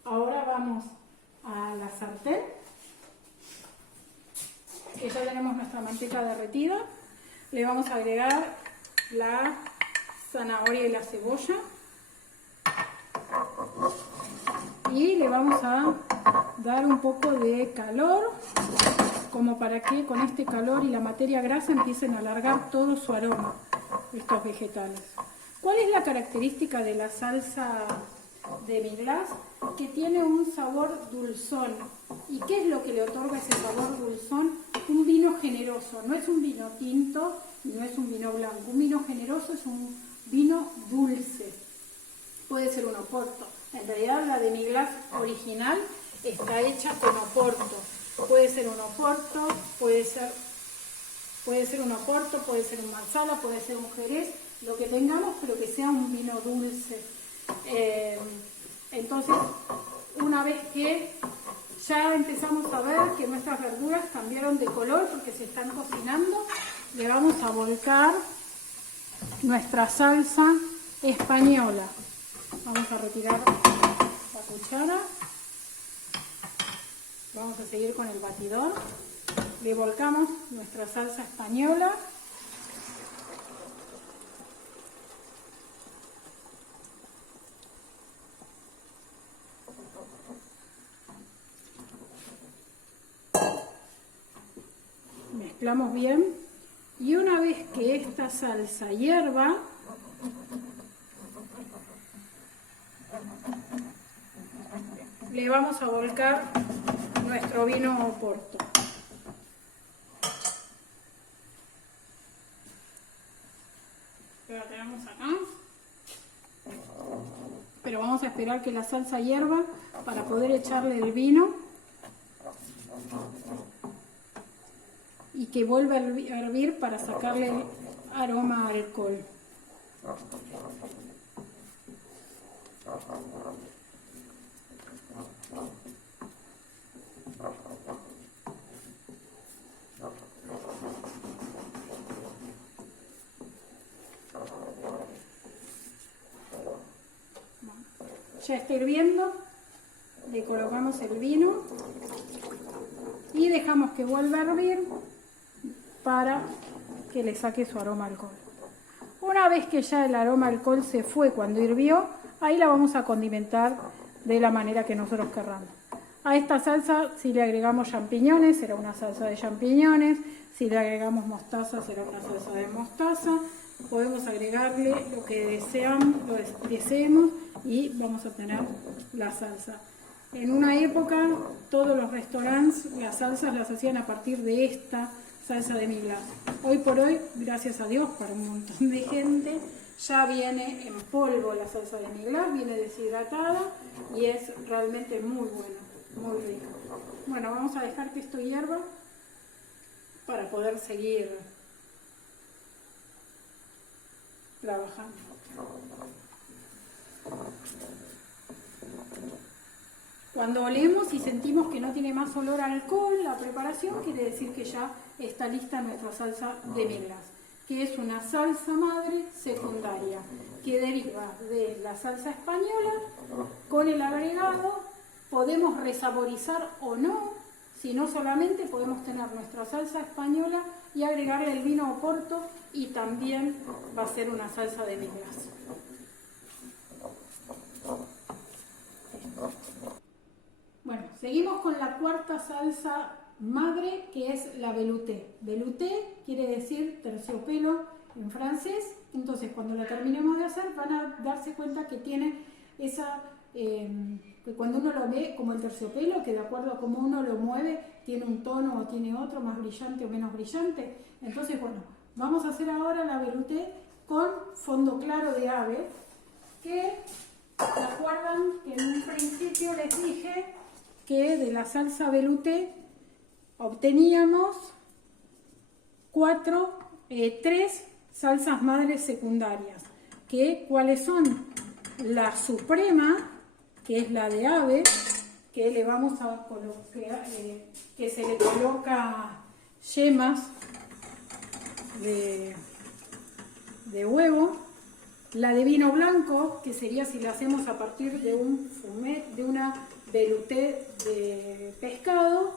ahora vamos a la sartén, que ya tenemos nuestra manteca derretida. Le vamos a agregar la zanahoria y la cebolla y le vamos a dar un poco de calor, como para que con este calor y la materia grasa empiecen a alargar todo su aroma, estos vegetales. ¿Cuál es la característica de la salsa de Miglas? Que tiene un sabor dulzón. ¿Y qué es lo que le otorga ese sabor dulzón? Un vino generoso. No es un vino tinto, no es un vino blanco. Un vino generoso es un vino dulce. Puede ser un oporto. En realidad la de Miglas original está hecha con oporto. Puede ser un oporto, puede ser un oporto, puede ser un marsala, puede ser un jerez, lo que tengamos, pero que sea un vino dulce. Entonces, una vez que ya empezamos a ver que nuestras verduras cambiaron de color porque se están cocinando, le vamos a volcar nuestra salsa española. Vamos a retirar la cuchara. Vamos a seguir con el batidor. Le volcamos nuestra salsa española. Mezclamos bien. Y una vez que esta salsa hierva, le vamos a volcar nuestro vino oporto. Lo tenemos acá. Pero vamos a esperar que la salsa hierva para poder echarle el vino y que vuelva a hervir para sacarle el aroma a alcohol. Ya está hirviendo, le colocamos el vino y dejamos que vuelva a hervir para que le saque su aroma a alcohol. Una vez que ya el aroma a alcohol se fue cuando hirvió, ahí la vamos a condimentar de la manera que nosotros querramos. A esta salsa, si le agregamos champiñones, será una salsa de champiñones. Si le agregamos mostaza, será una salsa de mostaza. Podemos agregarle lo que deseemos y vamos a tener la salsa. En una época, todos los restaurantes las salsas las hacían a partir de esta salsa de Miglas. Hoy por hoy, gracias a Dios, para un montón de gente, ya viene en polvo la salsa de Miglas, viene deshidratada y es realmente muy buena, muy rica. Bueno, vamos a dejar que esto hierva para poder seguir trabajando. Cuando olemos y sentimos que no tiene más olor a alcohol la preparación, quiere decir que ya está lista nuestra salsa de Miglas, que es una salsa madre secundaria que deriva de la salsa española. Con el agregado podemos resaborizar o no, si no solamente podemos tener nuestra salsa española y agregarle el vino oporto y también va a ser una salsa de Miglas. Bueno, seguimos con la cuarta salsa madre, que es la velouté. Velouté quiere decir terciopelo en francés. Entonces, cuando la terminemos de hacer, van a darse cuenta que tiene esa, que cuando uno lo ve como el terciopelo, que de acuerdo a cómo uno lo mueve, tiene un tono o tiene otro, más brillante o menos brillante. Entonces, bueno, vamos a hacer ahora la velouté con fondo claro de ave, que ¿se acuerdan que en un principio les dije que de la salsa velouté obteníamos tres salsas madres secundarias? ¿Cuáles son? La suprema, que es la de ave, que le vamos a colocar, que se le coloca yemas de de huevo, la de vino blanco, que sería si la hacemos a partir de un fumet, de una velouté de pescado,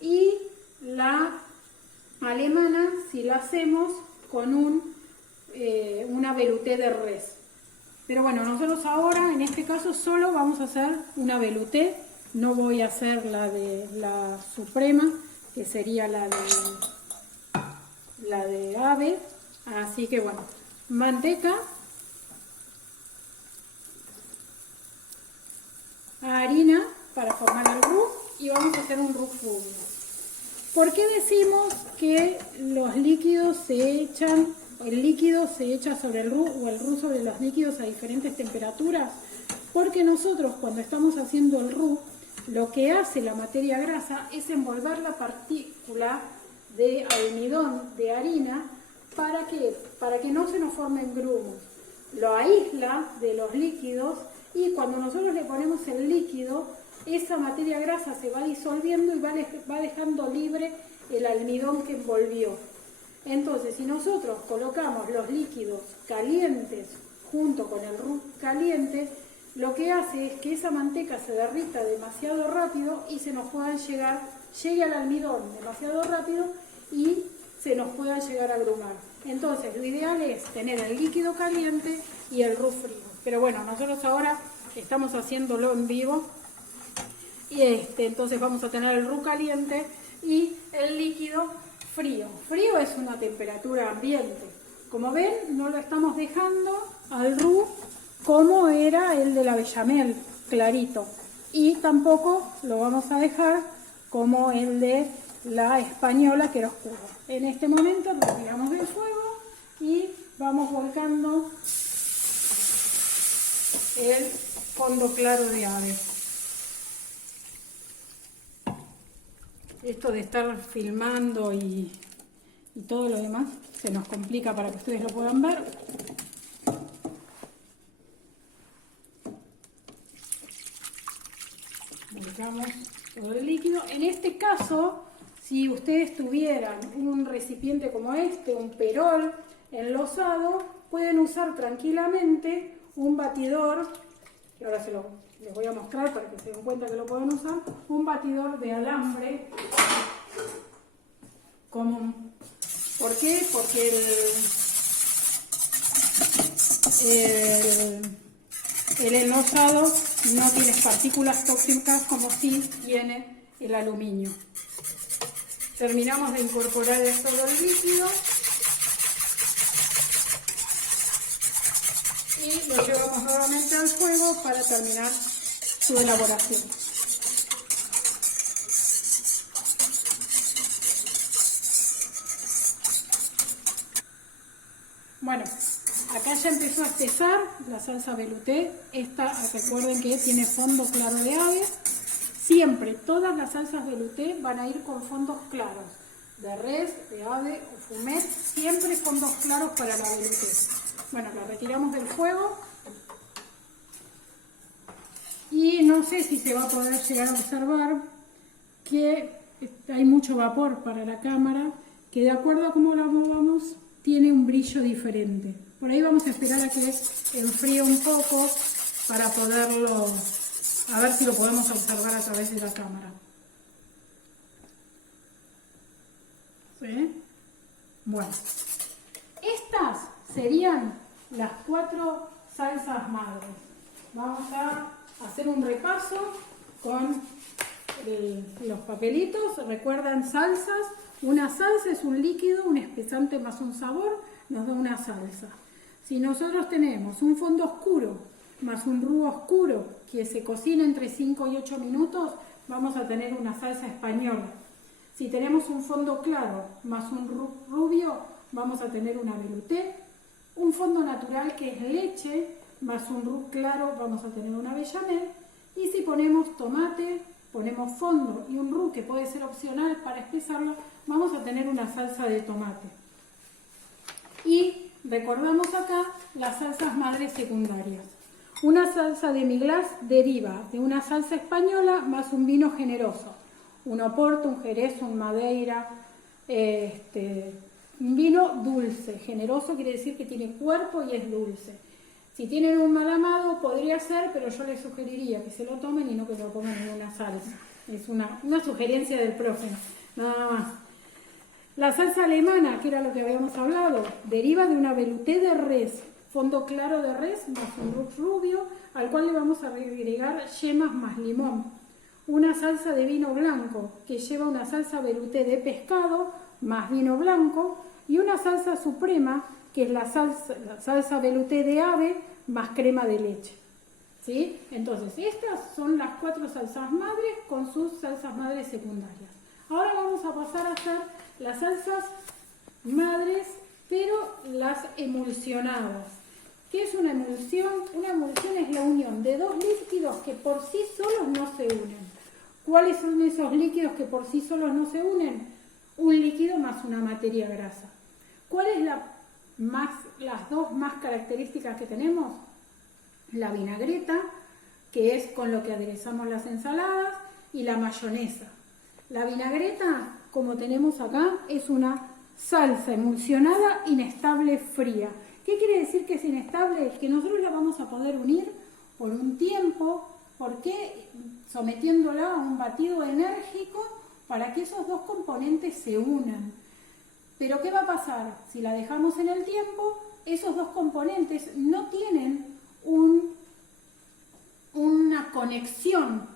y la alemana si la hacemos con una velouté de res. Pero bueno, nosotros ahora en este caso solo vamos a hacer una velouté, no voy a hacer la de la suprema, que sería la de ave. Así que bueno, manteca, harina para formar el roux, y vamos a hacer un roux rubio. ¿Por qué decimos que los líquidos se echan, el líquido se echa sobre el roux o el roux sobre los líquidos a diferentes temperaturas? Porque nosotros cuando estamos haciendo el roux, lo que hace la materia grasa es envolver la partícula de almidón, de harina. ¿Para qué? Para que no se nos formen grumos. Lo aísla de los líquidos, y cuando nosotros le ponemos el líquido, esa materia grasa se va disolviendo y va dejando libre el almidón que envolvió. Entonces, si nosotros colocamos los líquidos calientes junto con el roux caliente, lo que hace es que esa manteca se derrita demasiado rápido y se nos puedan llegue al almidón demasiado rápido y se nos puedan llegar a grumar. Entonces, lo ideal es tener el líquido caliente y el roux frío. Pero bueno, nosotros ahora estamos haciéndolo en vivo, y entonces vamos a tener el roux caliente y el líquido frío. Frío es una temperatura ambiente. Como ven, no lo estamos dejando al roux como era el de la bechamel, clarito. Y tampoco lo vamos a dejar como el de la española, que era oscuro. En este momento retiramos del fuego y vamos volcando el fondo claro de ave. Esto de estar filmando y todo lo demás se nos complica para que ustedes lo puedan ver. Volcamos todo el líquido. En este caso, si ustedes tuvieran un recipiente como este, un perol enlosado, pueden usar tranquilamente un batidor, que ahora les voy a mostrar para que se den cuenta que lo pueden usar, un batidor de alambre común. ¿Por qué? Porque el enlosado no tiene partículas tóxicas como sí tiene el aluminio. Terminamos de incorporar todo el líquido y lo llevamos nuevamente al fuego para terminar su elaboración. Bueno, acá ya empezó a espesar la salsa velouté. Esta, recuerden que tiene fondo claro de ave. Siempre, todas las salsas velouté van a ir con fondos claros. De res, de ave o fumet, siempre fondos claros para la velouté. Bueno, la retiramos del fuego. Y no sé si se va a poder llegar a observar que hay mucho vapor para la cámara, que de acuerdo a cómo la movamos, tiene un brillo diferente. Por ahí vamos a esperar a que enfríe un poco para poderlo, a ver si lo podemos observar a través de la cámara. ¿Sí? Bueno, estas serían las 4 salsas madres. Vamos a hacer un repaso con los papelitos. Recuerdan salsas. Una salsa es un líquido, un espesante más un sabor, nos da una salsa. Si nosotros tenemos un fondo oscuro más un roux oscuro que se cocina entre 5 y 8 minutos, vamos a tener una salsa española. Si tenemos un fondo claro más un roux rubio, vamos a tener una velouté. Un fondo natural que es leche más un roux claro, vamos a tener una bechamel. Y si ponemos tomate, ponemos fondo y un roux que puede ser opcional para espesarlo, vamos a tener una salsa de tomate. Y recordamos acá las salsas madres secundarias. Una salsa demi-glace deriva de una salsa española más un vino generoso. Un Oporto, un Jerez, un Madeira, un vino dulce, generoso quiere decir que tiene cuerpo y es dulce. Si tienen un mal amado podría ser, pero yo les sugeriría que se lo tomen y no que lo pongan en una salsa. Es una sugerencia del profe, nada más. La salsa alemana, que era lo que habíamos hablado, deriva de una velouté de res, fondo claro de res más un rux rubio, al cual le vamos a agregar yemas más limón. Una salsa de vino blanco, que lleva una salsa velouté de pescado más vino blanco, y una salsa suprema, que es la salsa velouté de ave más crema de leche. ¿Sí? Entonces, estas son las 4 salsas madres con sus salsas madres secundarias. Ahora vamos a pasar a hacer las salsas madres, pero las emulsionadas. ¿Qué es una emulsión? Una emulsión es la unión de dos líquidos que por sí solos no se unen. ¿Cuáles son esos líquidos que por sí solos no se unen? Un líquido más una materia grasa. ¿Cuáles las dos más características que tenemos? La vinagreta, que es con lo que aderezamos las ensaladas, y la mayonesa. La vinagreta, como tenemos acá, es una salsa emulsionada inestable fría. ¿Qué quiere decir que es inestable? Que nosotros la vamos a poder unir por un tiempo, porque sometiéndola a un batido enérgico para que esos dos componentes se unan. Pero ¿qué va a pasar? Si la dejamos en el tiempo, esos dos componentes no tienen una conexión,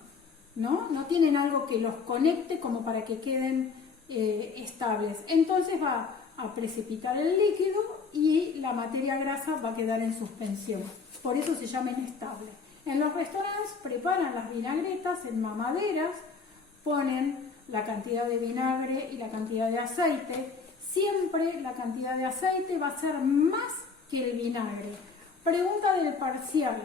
¿no? No tienen algo que los conecte como para que queden estables. Entonces va a precipitar el líquido y la materia grasa va a quedar en suspensión. Por eso se llama inestable. En los restaurantes preparan las vinagretas en mamaderas, ponen la cantidad de vinagre y la cantidad de aceite. Siempre la cantidad de aceite va a ser más que el vinagre. Pregunta del parcial.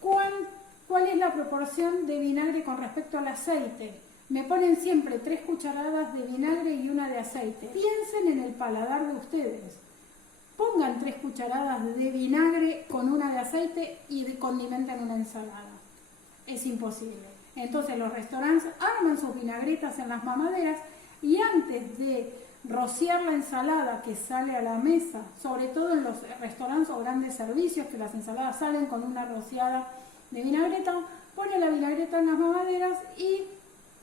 ¿Cuál es la proporción de vinagre con respecto al aceite? Me ponen siempre 3 cucharadas de vinagre y 1 de aceite. Piensen en el paladar de ustedes. Pongan 3 cucharadas de vinagre con 1 de aceite y condimenten una ensalada. Es imposible. Entonces los restaurantes arman sus vinagretas en las mamaderas y antes de rociar la ensalada que sale a la mesa, sobre todo en los restaurantes o grandes servicios, que las ensaladas salen con una rociada de vinagreta, pone la vinagreta en las mamaderas y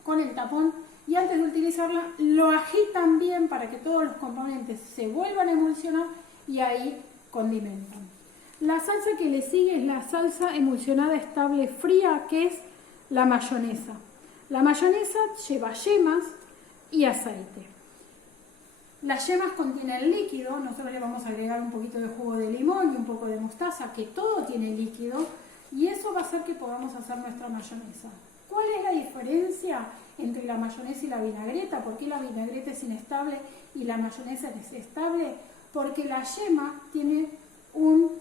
con el tapón, y antes de utilizarla lo agitan bien para que todos los componentes se vuelvan a emulsionar y ahí condimentan. La salsa que le sigue es la salsa emulsionada estable fría, que es la mayonesa. La mayonesa lleva yemas y aceite. Las yemas contienen líquido, nosotros le vamos a agregar un poquito de jugo de limón y un poco de mostaza, que todo tiene líquido, y eso va a hacer que podamos hacer nuestra mayonesa. ¿Cuál es la diferencia entre la mayonesa y la vinagreta? ¿Por qué la vinagreta es inestable y la mayonesa es estable? Porque la yema tiene un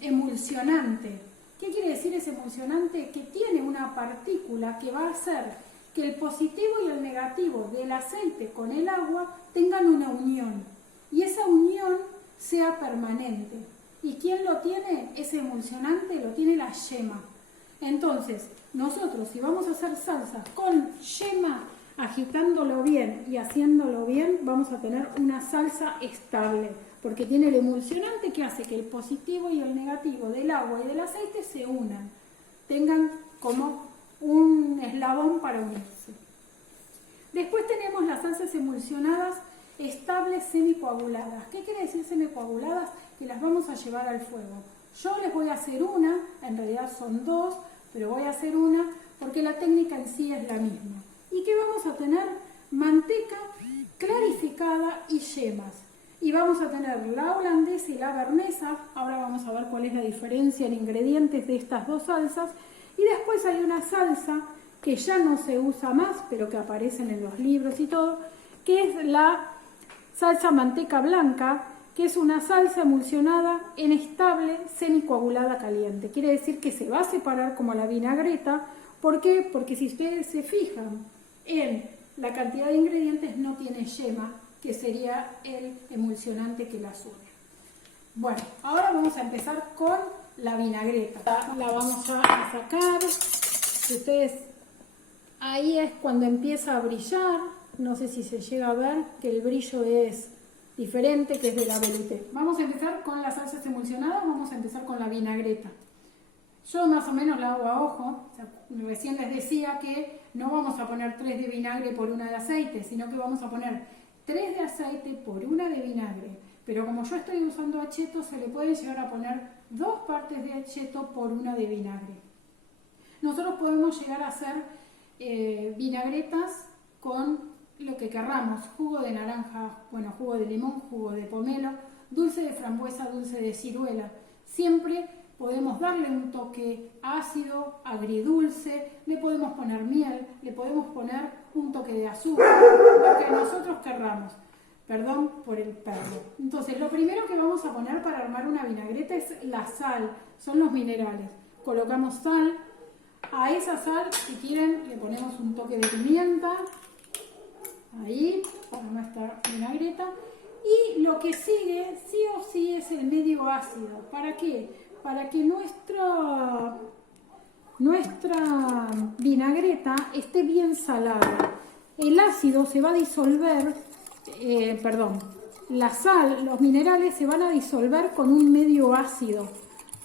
emulsionante. ¿Qué quiere decir ese emulsionante? Que tiene una partícula que va a hacer que el positivo y el negativo del aceite con el agua tengan una unión y esa unión sea permanente. ¿Y quién lo tiene? Ese emulsionante lo tiene la yema. Entonces, nosotros si vamos a hacer salsa con yema, agitándolo bien y haciéndolo bien, vamos a tener una salsa estable, porque tiene el emulsionante que hace que el positivo y el negativo del agua y del aceite se unan, tengan como un eslabón para unirse. Después tenemos las salsas emulsionadas estables semicoaguladas. ¿Qué quiere decir semicoaguladas? Que las vamos a llevar al fuego. Yo les voy a hacer una, en realidad son 2, pero voy a hacer una porque la técnica en sí es la misma. ¿Y qué vamos a tener? Manteca clarificada y yemas. Y vamos a tener la holandesa y la bernesa. Ahora vamos a ver cuál es la diferencia en ingredientes de estas dos salsas. Y después hay una salsa que ya no se usa más, pero que aparecen en los libros y todo, que es la salsa manteca blanca, que es una salsa emulsionada en estable semicoagulada caliente. Quiere decir que se va a separar como la vinagreta. ¿Por qué? Porque si ustedes se fijan en la cantidad de ingredientes, no tiene yema, que sería el emulsionante que las une. Bueno, ahora vamos a empezar con la vinagreta. La vamos a sacar. Ustedes, ahí es cuando empieza a brillar, no sé si se llega a ver que el brillo es diferente, que es de la velouté. Vamos a empezar con las salsas emulsionadas, vamos a empezar con la vinagreta. Yo más o menos la hago a ojo, o sea, recién les decía que no vamos a poner 3 de vinagre por 1 de aceite, sino que vamos a poner 3 de aceite por 1 de vinagre. Pero como yo estoy usando acheto, se le puede llegar a poner 2 partes de acheto por 1 de vinagre. Nosotros podemos llegar a hacer vinagretas con lo que querramos, jugo de naranja, bueno, jugo de limón, jugo de pomelo, dulce de frambuesa, dulce de ciruela. Siempre podemos darle un toque ácido, agridulce, le podemos poner miel, le podemos poner un toque de azúcar, lo que nosotros querramos. Perdón por el perro. Entonces, lo primero que vamos a poner para armar una vinagreta es la sal, son los minerales. Colocamos sal, a esa sal, si quieren, le ponemos un toque de pimienta, ahí, para nuestra vinagreta. Y lo que sigue, sí o sí, es el medio ácido. ¿Para qué? Para que nuestra vinagreta esté bien salada. El ácido se va a disolver, la sal, los minerales se van a disolver con un medio ácido.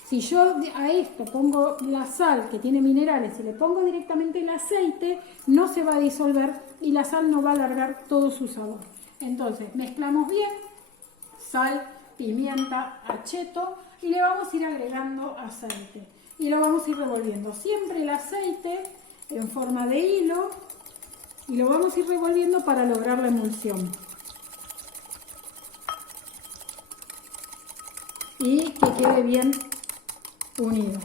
Si yo a esto pongo la sal que tiene minerales y le pongo directamente el aceite, no se va a disolver y la sal no va a alargar todo su sabor. Entonces mezclamos bien, sal, pimienta, acheto y le vamos a ir agregando aceite. Y lo vamos a ir revolviendo. Siempre el aceite en forma de hilo y lo vamos a ir revolviendo para lograr la emulsión. Y que quede bien unido.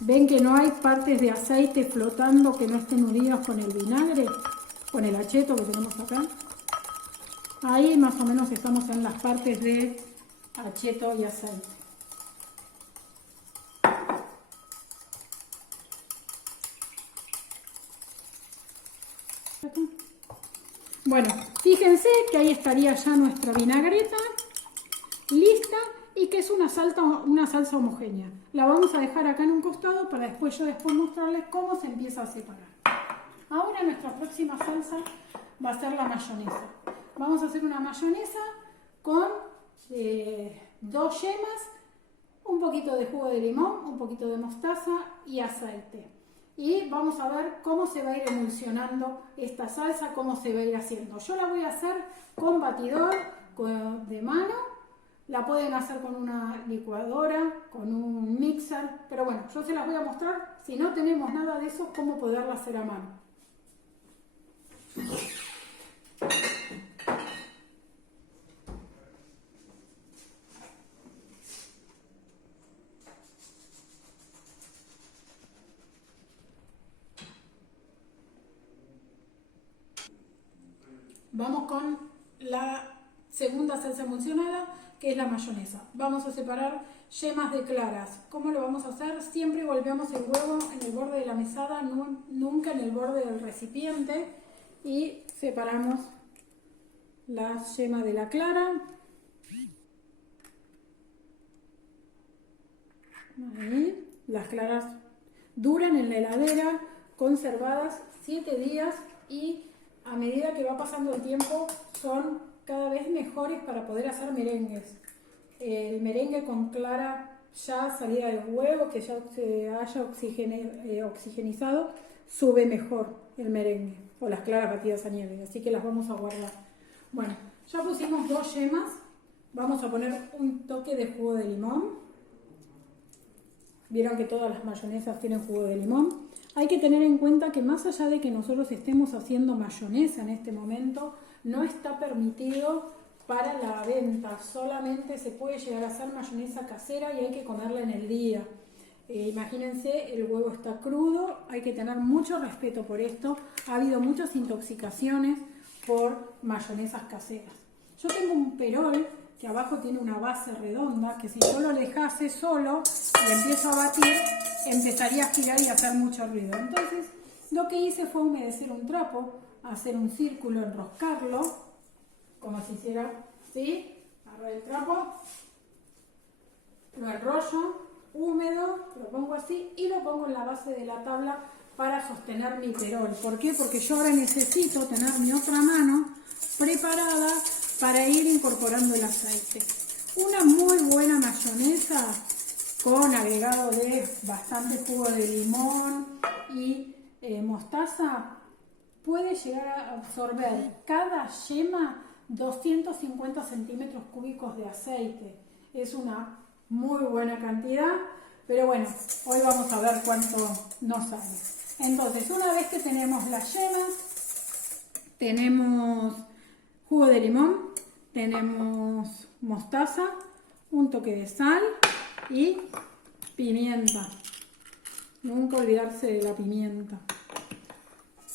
¿Ven que no hay partes de aceite flotando que no estén unidas con el vinagre? Con el acheto que tenemos acá. Ahí más o menos estamos en las partes de acheto y aceite. Bueno, fíjense que ahí estaría ya nuestra vinagreta lista y que es una salsa homogénea. La vamos a dejar acá en un costado para después mostrarles cómo se empieza a separar. Ahora nuestra próxima salsa va a ser la mayonesa. Vamos a hacer una mayonesa con 2 yemas, un poquito de jugo de limón, un poquito de mostaza y aceite. Y vamos a ver cómo se va a ir emulsionando esta salsa, cómo se va a ir haciendo. Yo la voy a hacer con batidor de mano. La pueden hacer con una licuadora, con un mixer, pero bueno, yo se las voy a mostrar, si no tenemos nada de eso, cómo poderla hacer a mano. Vamos con la segunda salsa emulsionada, que es la mayonesa. Vamos a separar yemas de claras. ¿Cómo lo vamos a hacer? Siempre volvemos el huevo en el borde de la mesada, nunca en el borde del recipiente. Y separamos la yema de la clara. Ahí. Las claras duran en la heladera, conservadas 7 días y a medida que va pasando el tiempo son cada vez mejores para poder hacer merengues. El merengue con clara ya salida del huevo, que ya se haya oxigenizado, sube mejor el merengue o las claras batidas a nieve, así que las vamos a guardar. Bueno, ya pusimos 2 yemas, vamos a poner un toque de jugo de limón. Vieron que todas las mayonesas tienen jugo de limón. Hay que tener en cuenta que más allá de que nosotros estemos haciendo mayonesa en este momento, no está permitido para la venta. Solamente se puede llegar a hacer mayonesa casera y hay que comerla en el día. Imagínense, el huevo está crudo, hay que tener mucho respeto por esto. Ha habido muchas intoxicaciones por mayonesas caseras. Yo tengo un perol que abajo tiene una base redonda, que si yo lo dejase solo y empiezo a batir, empezaría a girar y a hacer mucho ruido. Entonces, lo que hice fue humedecer un trapo, hacer un círculo, enroscarlo, como si hiciera así, agarro el trapo, lo enrollo, húmedo, lo pongo así y lo pongo en la base de la tabla para sostener mi perol. ¿Por qué? Porque yo ahora necesito tener mi otra mano preparada para ir incorporando el aceite. Una muy buena mayonesa con agregado de bastante jugo de limón y mostaza puede llegar a absorber cada yema 250 centímetros cúbicos de aceite. Es una muy buena cantidad, pero bueno, hoy vamos a ver cuánto nos sale. Entonces, una vez que tenemos las yemas, tenemos jugo de limón, tenemos mostaza, un toque de sal y pimienta. Nunca olvidarse de la pimienta.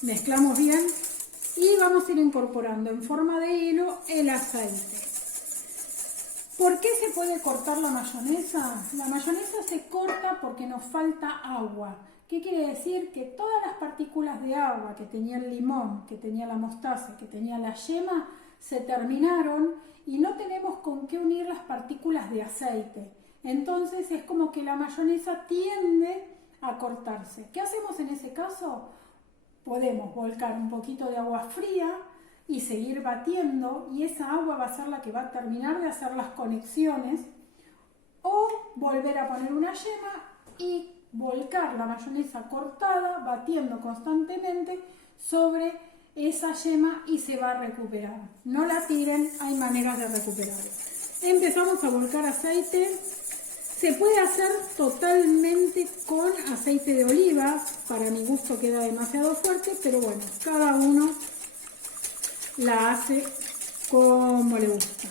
Mezclamos bien y vamos a ir incorporando en forma de hilo el aceite. ¿Por qué se puede cortar la mayonesa? La mayonesa se corta porque nos falta agua. ¿Qué quiere decir? Que todas las partículas de agua que tenía el limón, que tenía la mostaza, que tenía la yema, se terminaron y no tenemos con qué unir las partículas de aceite. Entonces es como que la mayonesa tiende a cortarse. ¿Qué hacemos en ese caso? Podemos volcar un poquito de agua fría y seguir batiendo, y esa agua va a ser la que va a terminar de hacer las conexiones, o volver a poner una yema y volcar la mayonesa cortada, batiendo constantemente sobre esa yema y se va a recuperar. No la tiren, hay maneras de recuperarla. Empezamos a volcar aceite. Se puede hacer totalmente con aceite de oliva, para mi gusto queda demasiado fuerte, pero bueno, cada uno la hace como le gusta.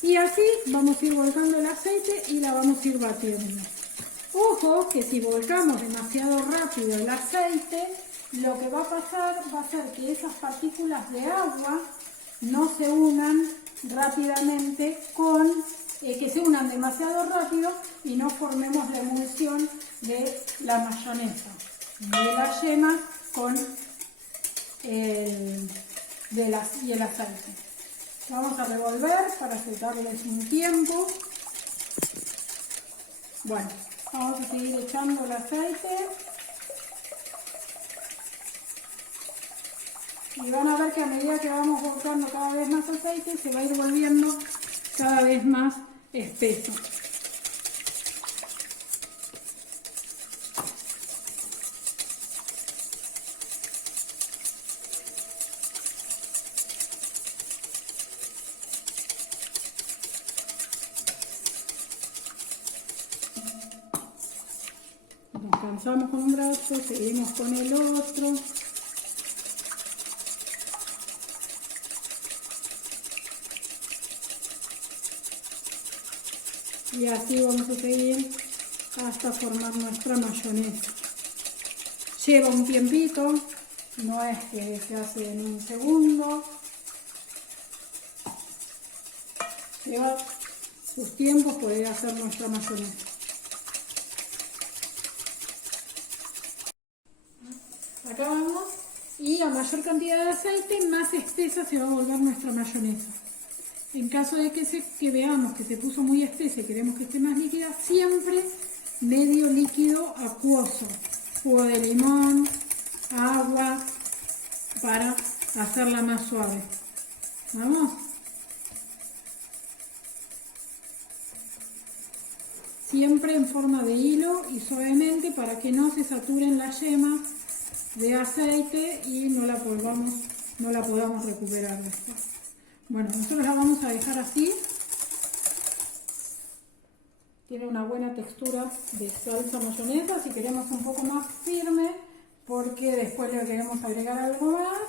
Y así vamos a ir volcando el aceite y la vamos a ir batiendo. Ojo que si volcamos demasiado rápido el aceite, lo que va a pasar va a ser que esas partículas de agua no se unan rápidamente con... que se unan demasiado rápido y no formemos la emulsión de la mayonesa, de la yema con y el aceite. Vamos a revolver para darles un tiempo. Bueno, vamos a seguir echando el aceite. Y van a ver que a medida que vamos volcando cada vez más aceite, se va a ir volviendo cada vez más espeso. Nos cansamos con un brazo, seguimos con el otro. Y así vamos a seguir hasta formar nuestra mayonesa. Lleva un tiempito, no es que se hace en un segundo. Lleva sus tiempos poder hacer nuestra mayonesa. Acá vamos, y a mayor cantidad de aceite, más espesa se va a volver nuestra mayonesa. En caso de que veamos que se puso muy espesa y queremos que esté más líquida, siempre medio líquido acuoso. Jugo de limón, agua, para hacerla más suave. ¿Vamos? Siempre en forma de hilo y suavemente para que no se saturen las yemas de aceite y no la podamos recuperar después. Bueno, nosotros la vamos a dejar así. Tiene una buena textura de salsa mayonesa. Si queremos un poco más firme, porque después le queremos agregar algo más,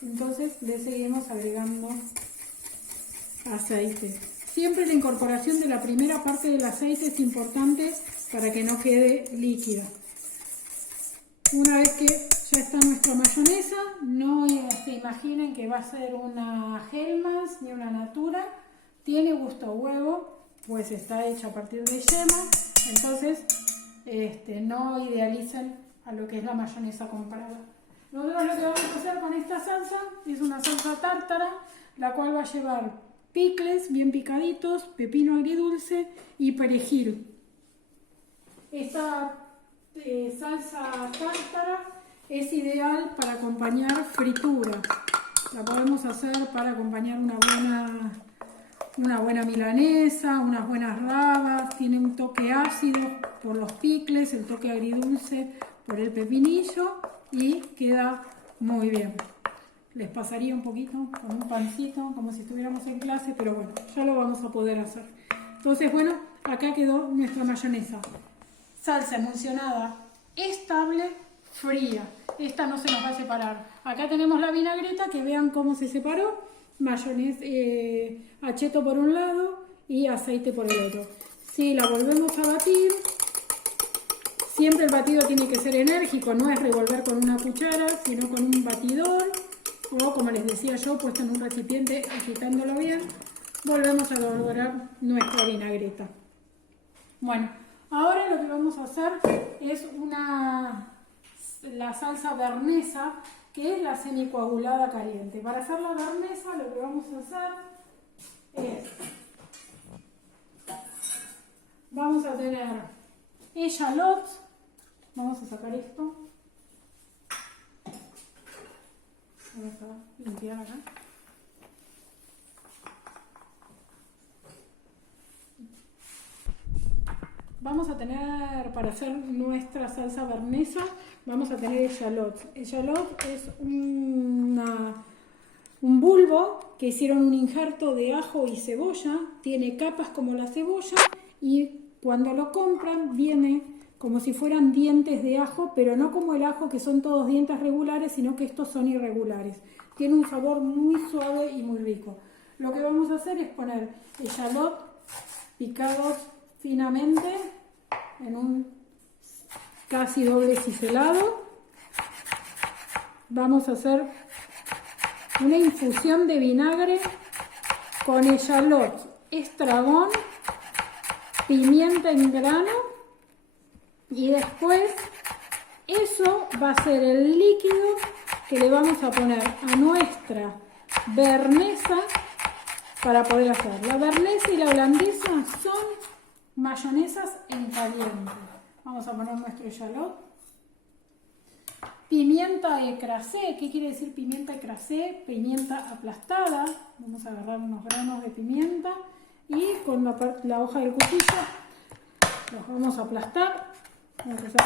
entonces le seguimos agregando aceite. Siempre la incorporación de la primera parte del aceite es importante para que no quede líquido. Una vez que ya está nuestra mayonesa, no se imaginen que va a ser una Hellmann's ni una Natura. Tiene gusto a huevo, pues está hecha a partir de yema. Entonces, no idealicen a lo que es la mayonesa comprada. Nosotros lo que vamos a hacer con esta salsa es una salsa tártara, la cual va a llevar picles bien picaditos, pepino agridulce y perejil. Esta salsa tártara es ideal para acompañar fritura. La podemos hacer para acompañar una buena milanesa, unas buenas rabas. Tiene un toque ácido por los picles, el toque agridulce por el pepinillo y queda muy bien. Les pasaría un poquito con un pancito, como si estuviéramos en clase, pero bueno, ya lo vamos a poder hacer. Entonces, bueno, acá quedó nuestra mayonesa. Salsa emulsionada, estable, fría. Esta no se nos va a separar. Acá tenemos la vinagreta, que vean cómo se separó. Mayonesa, acheto por un lado y aceite por el otro. Si la volvemos a batir, siempre el batido tiene que ser enérgico, no es revolver con una cuchara, sino con un batidor. O como les decía yo, puesto en un recipiente, agitándolo bien, volvemos a lograr nuestra vinagreta. Bueno, ahora lo que vamos a hacer es la salsa bernesa, que es la semicoagulada caliente. Para hacer la bernesa lo que vamos a hacer es, vamos a tener eschalots, vamos a sacar esto. Vamos a limpiar acá. Vamos a tener, para hacer nuestra salsa bernesa, vamos a tener eschalots. Eschalot es un bulbo que hicieron un injerto de ajo y cebolla. Tiene capas como la cebolla y cuando lo compran viene como si fueran dientes de ajo, pero no como el ajo que son todos dientes regulares, sino que estos son irregulares. Tiene un sabor muy suave y muy rico. Lo que vamos a hacer es poner eschalot picados finamente en un casi doble ciselado. Vamos a hacer una infusión de vinagre con eschalot, estragón, pimienta en grano. Y después eso va a ser el líquido que le vamos a poner a nuestra bernesa para poder hacer. La bernesa y la holandesa son mayonesas en caliente. Vamos a poner nuestro eschalot. Pimienta écrasé. ¿Qué quiere decir pimienta écrasé? Pimienta aplastada. Vamos a agarrar unos granos de pimienta y con la hoja del cuchillo los vamos a aplastar. Vamos a hacer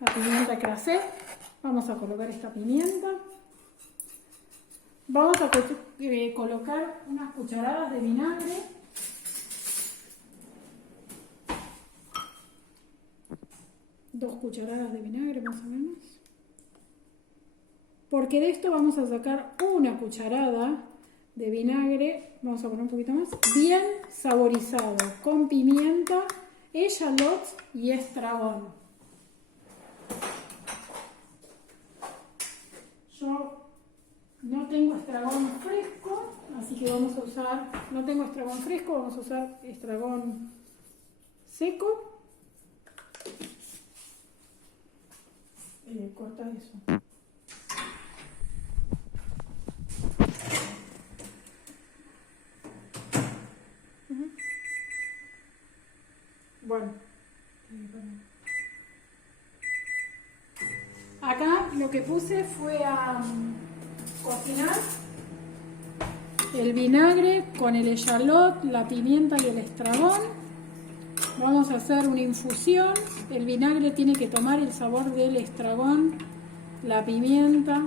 la pimienta écrasé. Vamos a colocar esta pimienta. Vamos a colocar unas cucharadas de vinagre. Dos cucharadas de vinagre más o menos. Porque de esto vamos a sacar una cucharada de vinagre. Vamos a poner un poquito más. Bien saborizado con pimienta, eschalots y estragón. Yo no tengo estragón fresco, así que vamos a usar, no tengo estragón fresco, vamos a usar estragón seco. Corta eso. Bueno. Acá lo que puse fue a cocinar el vinagre con el eschalot, la pimienta y el estragón. Vamos a hacer una infusión. El vinagre tiene que tomar el sabor del estragón, la pimienta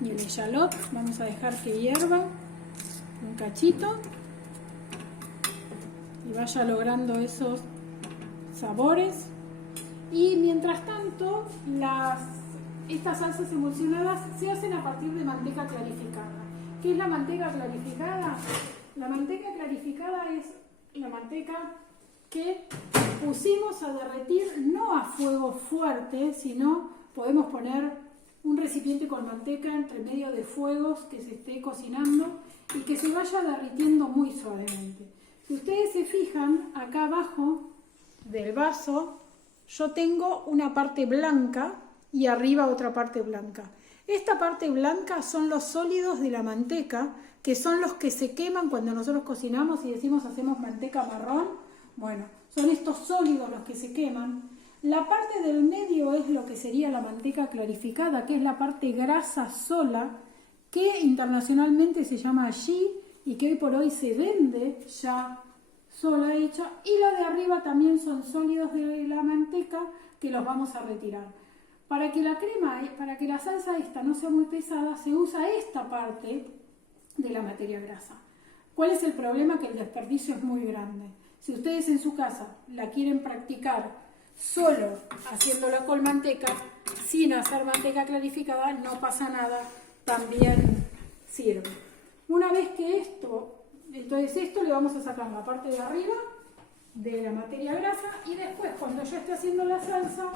y el eschalot. Vamos a dejar que hierva un cachito y vaya logrando esos sabores. Y mientras tanto, estas salsas emulsionadas se hacen a partir de manteca clarificada. ¿Qué es la manteca clarificada? La manteca clarificada es la manteca que pusimos a derretir no a fuego fuerte, sino podemos poner un recipiente con manteca entre medio de fuegos que se esté cocinando y que se vaya derritiendo muy suavemente. Si ustedes se fijan, acá abajo del vaso yo tengo una parte blanca y arriba otra parte blanca. Esta parte blanca son los sólidos de la manteca, que son los que se queman cuando nosotros cocinamos y decimos hacemos manteca marrón. Bueno, son estos sólidos los que se queman. La parte del medio es lo que sería la manteca clarificada, que es la parte grasa sola, que internacionalmente se llama ghee y que hoy por hoy se vende ya sola hecha. Y la de arriba también son sólidos de la manteca que los vamos a retirar. Para que la crema, para que la salsa esta no sea muy pesada, se usa esta parte de la materia grasa. ¿Cuál es el problema? Que el desperdicio es muy grande. Si ustedes en su casa la quieren practicar solo haciéndola con manteca, sin hacer manteca clarificada, no pasa nada, también sirve. Una vez que entonces esto le vamos a sacar la parte de arriba de la materia grasa y después cuando yo esté haciendo la salsa,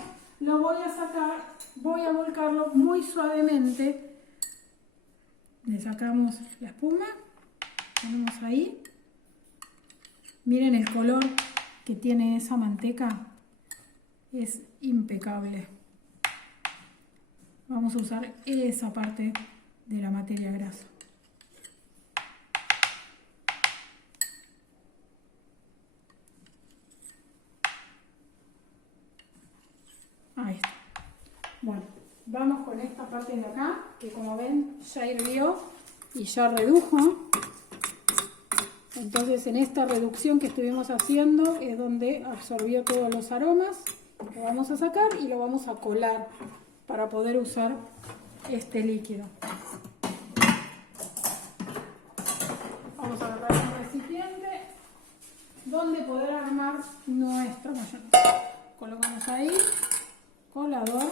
lo voy a sacar, voy a volcarlo muy suavemente. Le sacamos la espuma, ponemos ahí. Miren el color que tiene esa manteca, es impecable. Vamos a usar esa parte de la materia grasa. Ahí está. Bueno, vamos con esta parte de acá, que como ven ya hirvió y ya redujo. Entonces en esta reducción que estuvimos haciendo es donde absorbió todos los aromas. Lo vamos a sacar y lo vamos a colar para poder usar este líquido. Vamos a agarrar un recipiente donde poder armar nuestra mayonesa. Colocamos ahí, colador.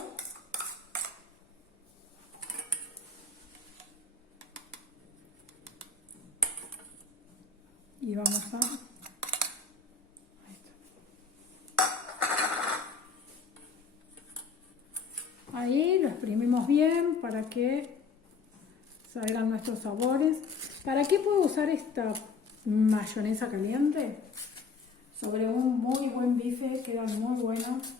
Y vamos a... Ahí lo exprimimos bien para que salgan nuestros sabores. ¿Para qué puedo usar esta mayonesa caliente? Sobre un muy buen bife, quedan muy buenos.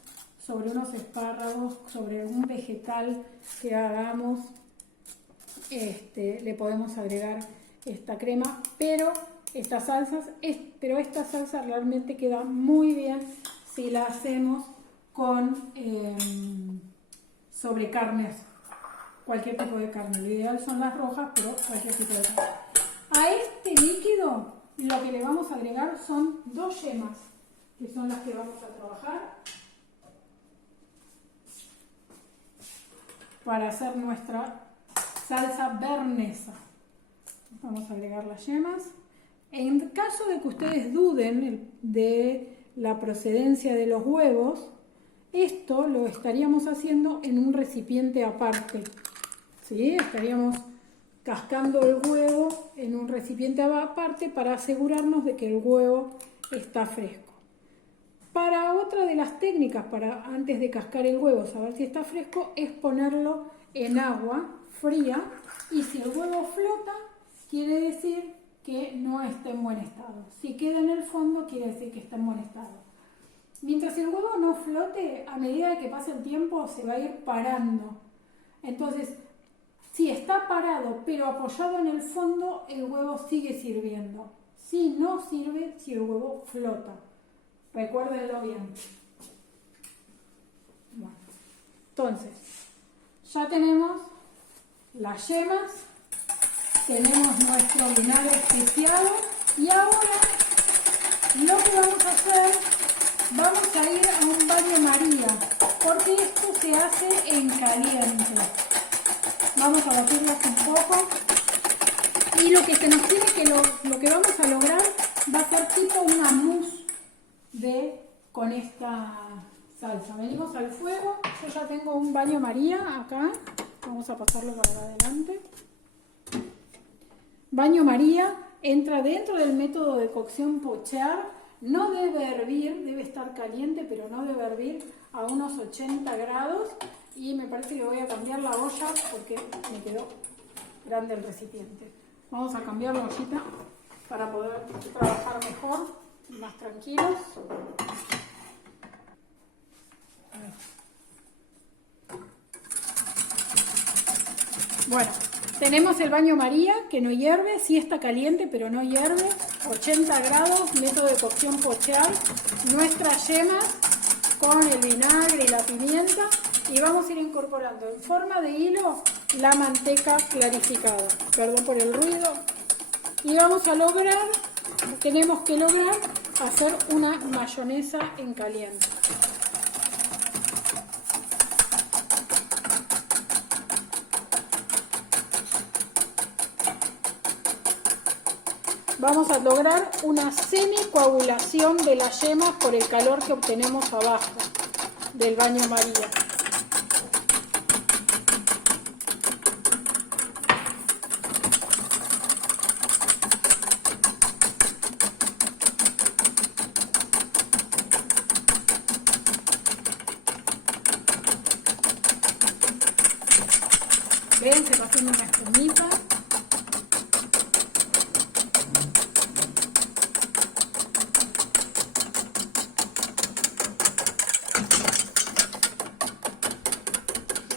Sobre unos espárragos, sobre un vegetal que hagamos, le podemos agregar esta crema, pero esta salsa realmente queda muy bien si la hacemos con sobre carnes, cualquier tipo de carne. Lo ideal son las rojas, pero cualquier tipo de carne. A este líquido lo que le vamos a agregar son 2 yemas, que son las que vamos a trabajar para hacer nuestra salsa bernesa. Vamos a agregar las yemas. En caso de que ustedes duden de la procedencia de los huevos, esto lo estaríamos haciendo en un recipiente aparte. ¿Sí? Estaríamos cascando el huevo en un recipiente aparte para asegurarnos de que el huevo está fresco. Para otra de las técnicas, para antes de cascar el huevo, saber si está fresco, es ponerlo en agua fría, y si el huevo flota, quiere decir que no está en buen estado. Si queda en el fondo, quiere decir que está en buen estado. Mientras el huevo no flote, a medida que pase el tiempo, se va a ir parando. Entonces, si está parado, pero apoyado en el fondo, el huevo sigue sirviendo. Si no sirve, si el huevo flota. Recuérdenlo bien. Bueno, entonces, ya tenemos las yemas, tenemos nuestro vinagre especiado y ahora lo que vamos a hacer, vamos a ir a un baño María, porque esto se hace en caliente. Vamos a batirlas un poco y lo que se nos tiene que lo que vamos a lograr va a ser tipo una mousse con esta salsa. Venimos al fuego. Yo ya tengo un baño María acá. Vamos a pasarlo para adelante. Baño María entra dentro del método de cocción pochard. No debe hervir, debe estar caliente, pero no debe hervir a unos 80 grados. Y me parece que voy a cambiar la olla porque me quedó grande el recipiente. Vamos a cambiar la ollita para poder trabajar mejor, más tranquilos. Bueno, tenemos el baño María que no hierve, sí está caliente pero no hierve, 80 grados, método de cocción pochard. Nuestras yemas con el vinagre y la pimienta y vamos a ir incorporando en forma de hilo la manteca clarificada. Perdón por el ruido. Y vamos a lograr, tenemos que lograr hacer una mayonesa en caliente. Vamos a lograr una semicoagulación de las yemas por el calor que obtenemos abajo del baño María. ¿Ven? Se va haciendo una espumita.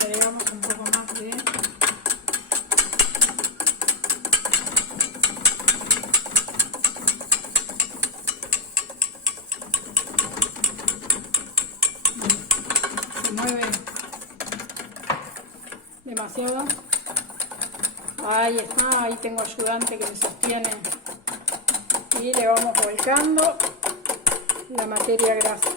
Agregamos un poco más de se mueve demasiado. Ahí está, ahí tengo ayudante que me sostiene y le vamos volcando la materia grasa.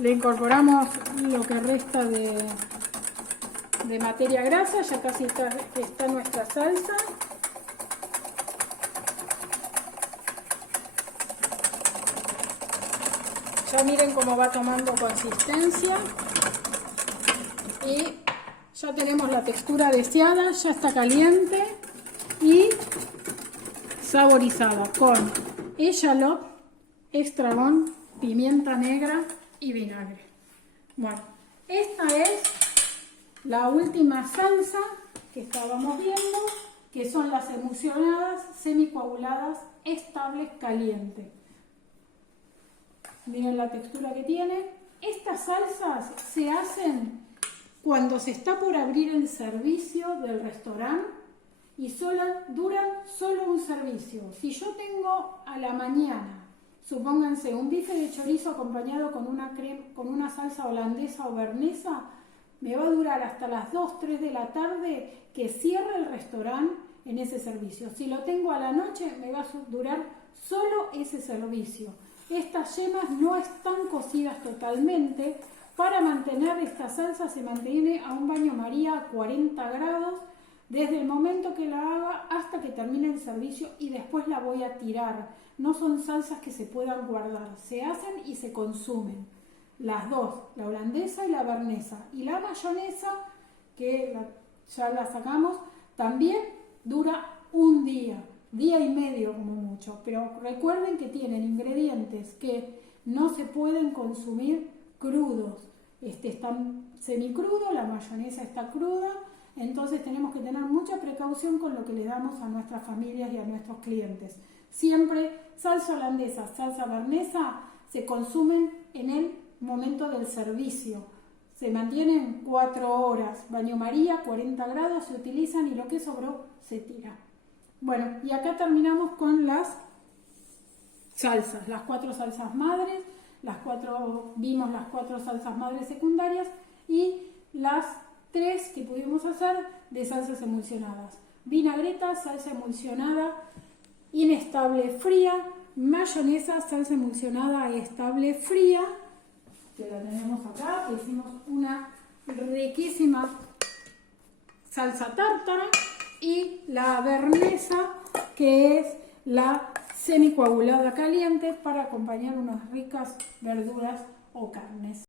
Le incorporamos lo que resta de materia grasa, ya casi está nuestra salsa. Ya miren cómo va tomando consistencia y ya tenemos la textura deseada, ya está caliente y saborizada con echalot, estragón, pimienta negra y vinagre. Bueno, esta es la última salsa que estábamos viendo, que son las emulsionadas semicoaguladas estables calientes. Miren la textura que tiene. Estas salsas se hacen cuando se está por abrir el servicio del restaurante y duran solo un servicio. Si yo tengo a la mañana, supónganse, un bife de chorizo acompañado con una salsa holandesa o bernesa, me va a durar hasta las 2, 3 de la tarde que cierre el restaurante en ese servicio. Si lo tengo a la noche, me va a durar solo ese servicio. Estas yemas no están cocidas totalmente. Para mantener esta salsa se mantiene a un baño María a 40 grados desde el momento que la haga hasta que termine el servicio y después la voy a tirar. No son salsas que se puedan guardar, se hacen y se consumen. Las dos, la holandesa y la bernesa. Y la mayonesa, que ya la sacamos, también dura un día y medio como mucho. Pero recuerden que tienen ingredientes que no se pueden consumir crudos. Están semicrudos, la mayonesa está cruda. Entonces tenemos que tener mucha precaución con lo que le damos a nuestras familias y a nuestros clientes. Siempre salsa holandesa, salsa bernesa se consumen en el momento del servicio. Se mantienen 4 horas. Baño María, 40 grados, se utilizan y lo que sobró se tira. Bueno, y acá terminamos con las salsas, las 4 salsas madres, vimos las 4 salsas madres secundarias y las 3 que pudimos hacer de salsas emulsionadas. Vinagreta, salsa emulsionada inestable fría, mayonesa, salsa emulsionada estable fría, que la tenemos acá, que hicimos una riquísima salsa tártara, y la bernesa, que es la semicoagulada caliente para acompañar unas ricas verduras o carnes.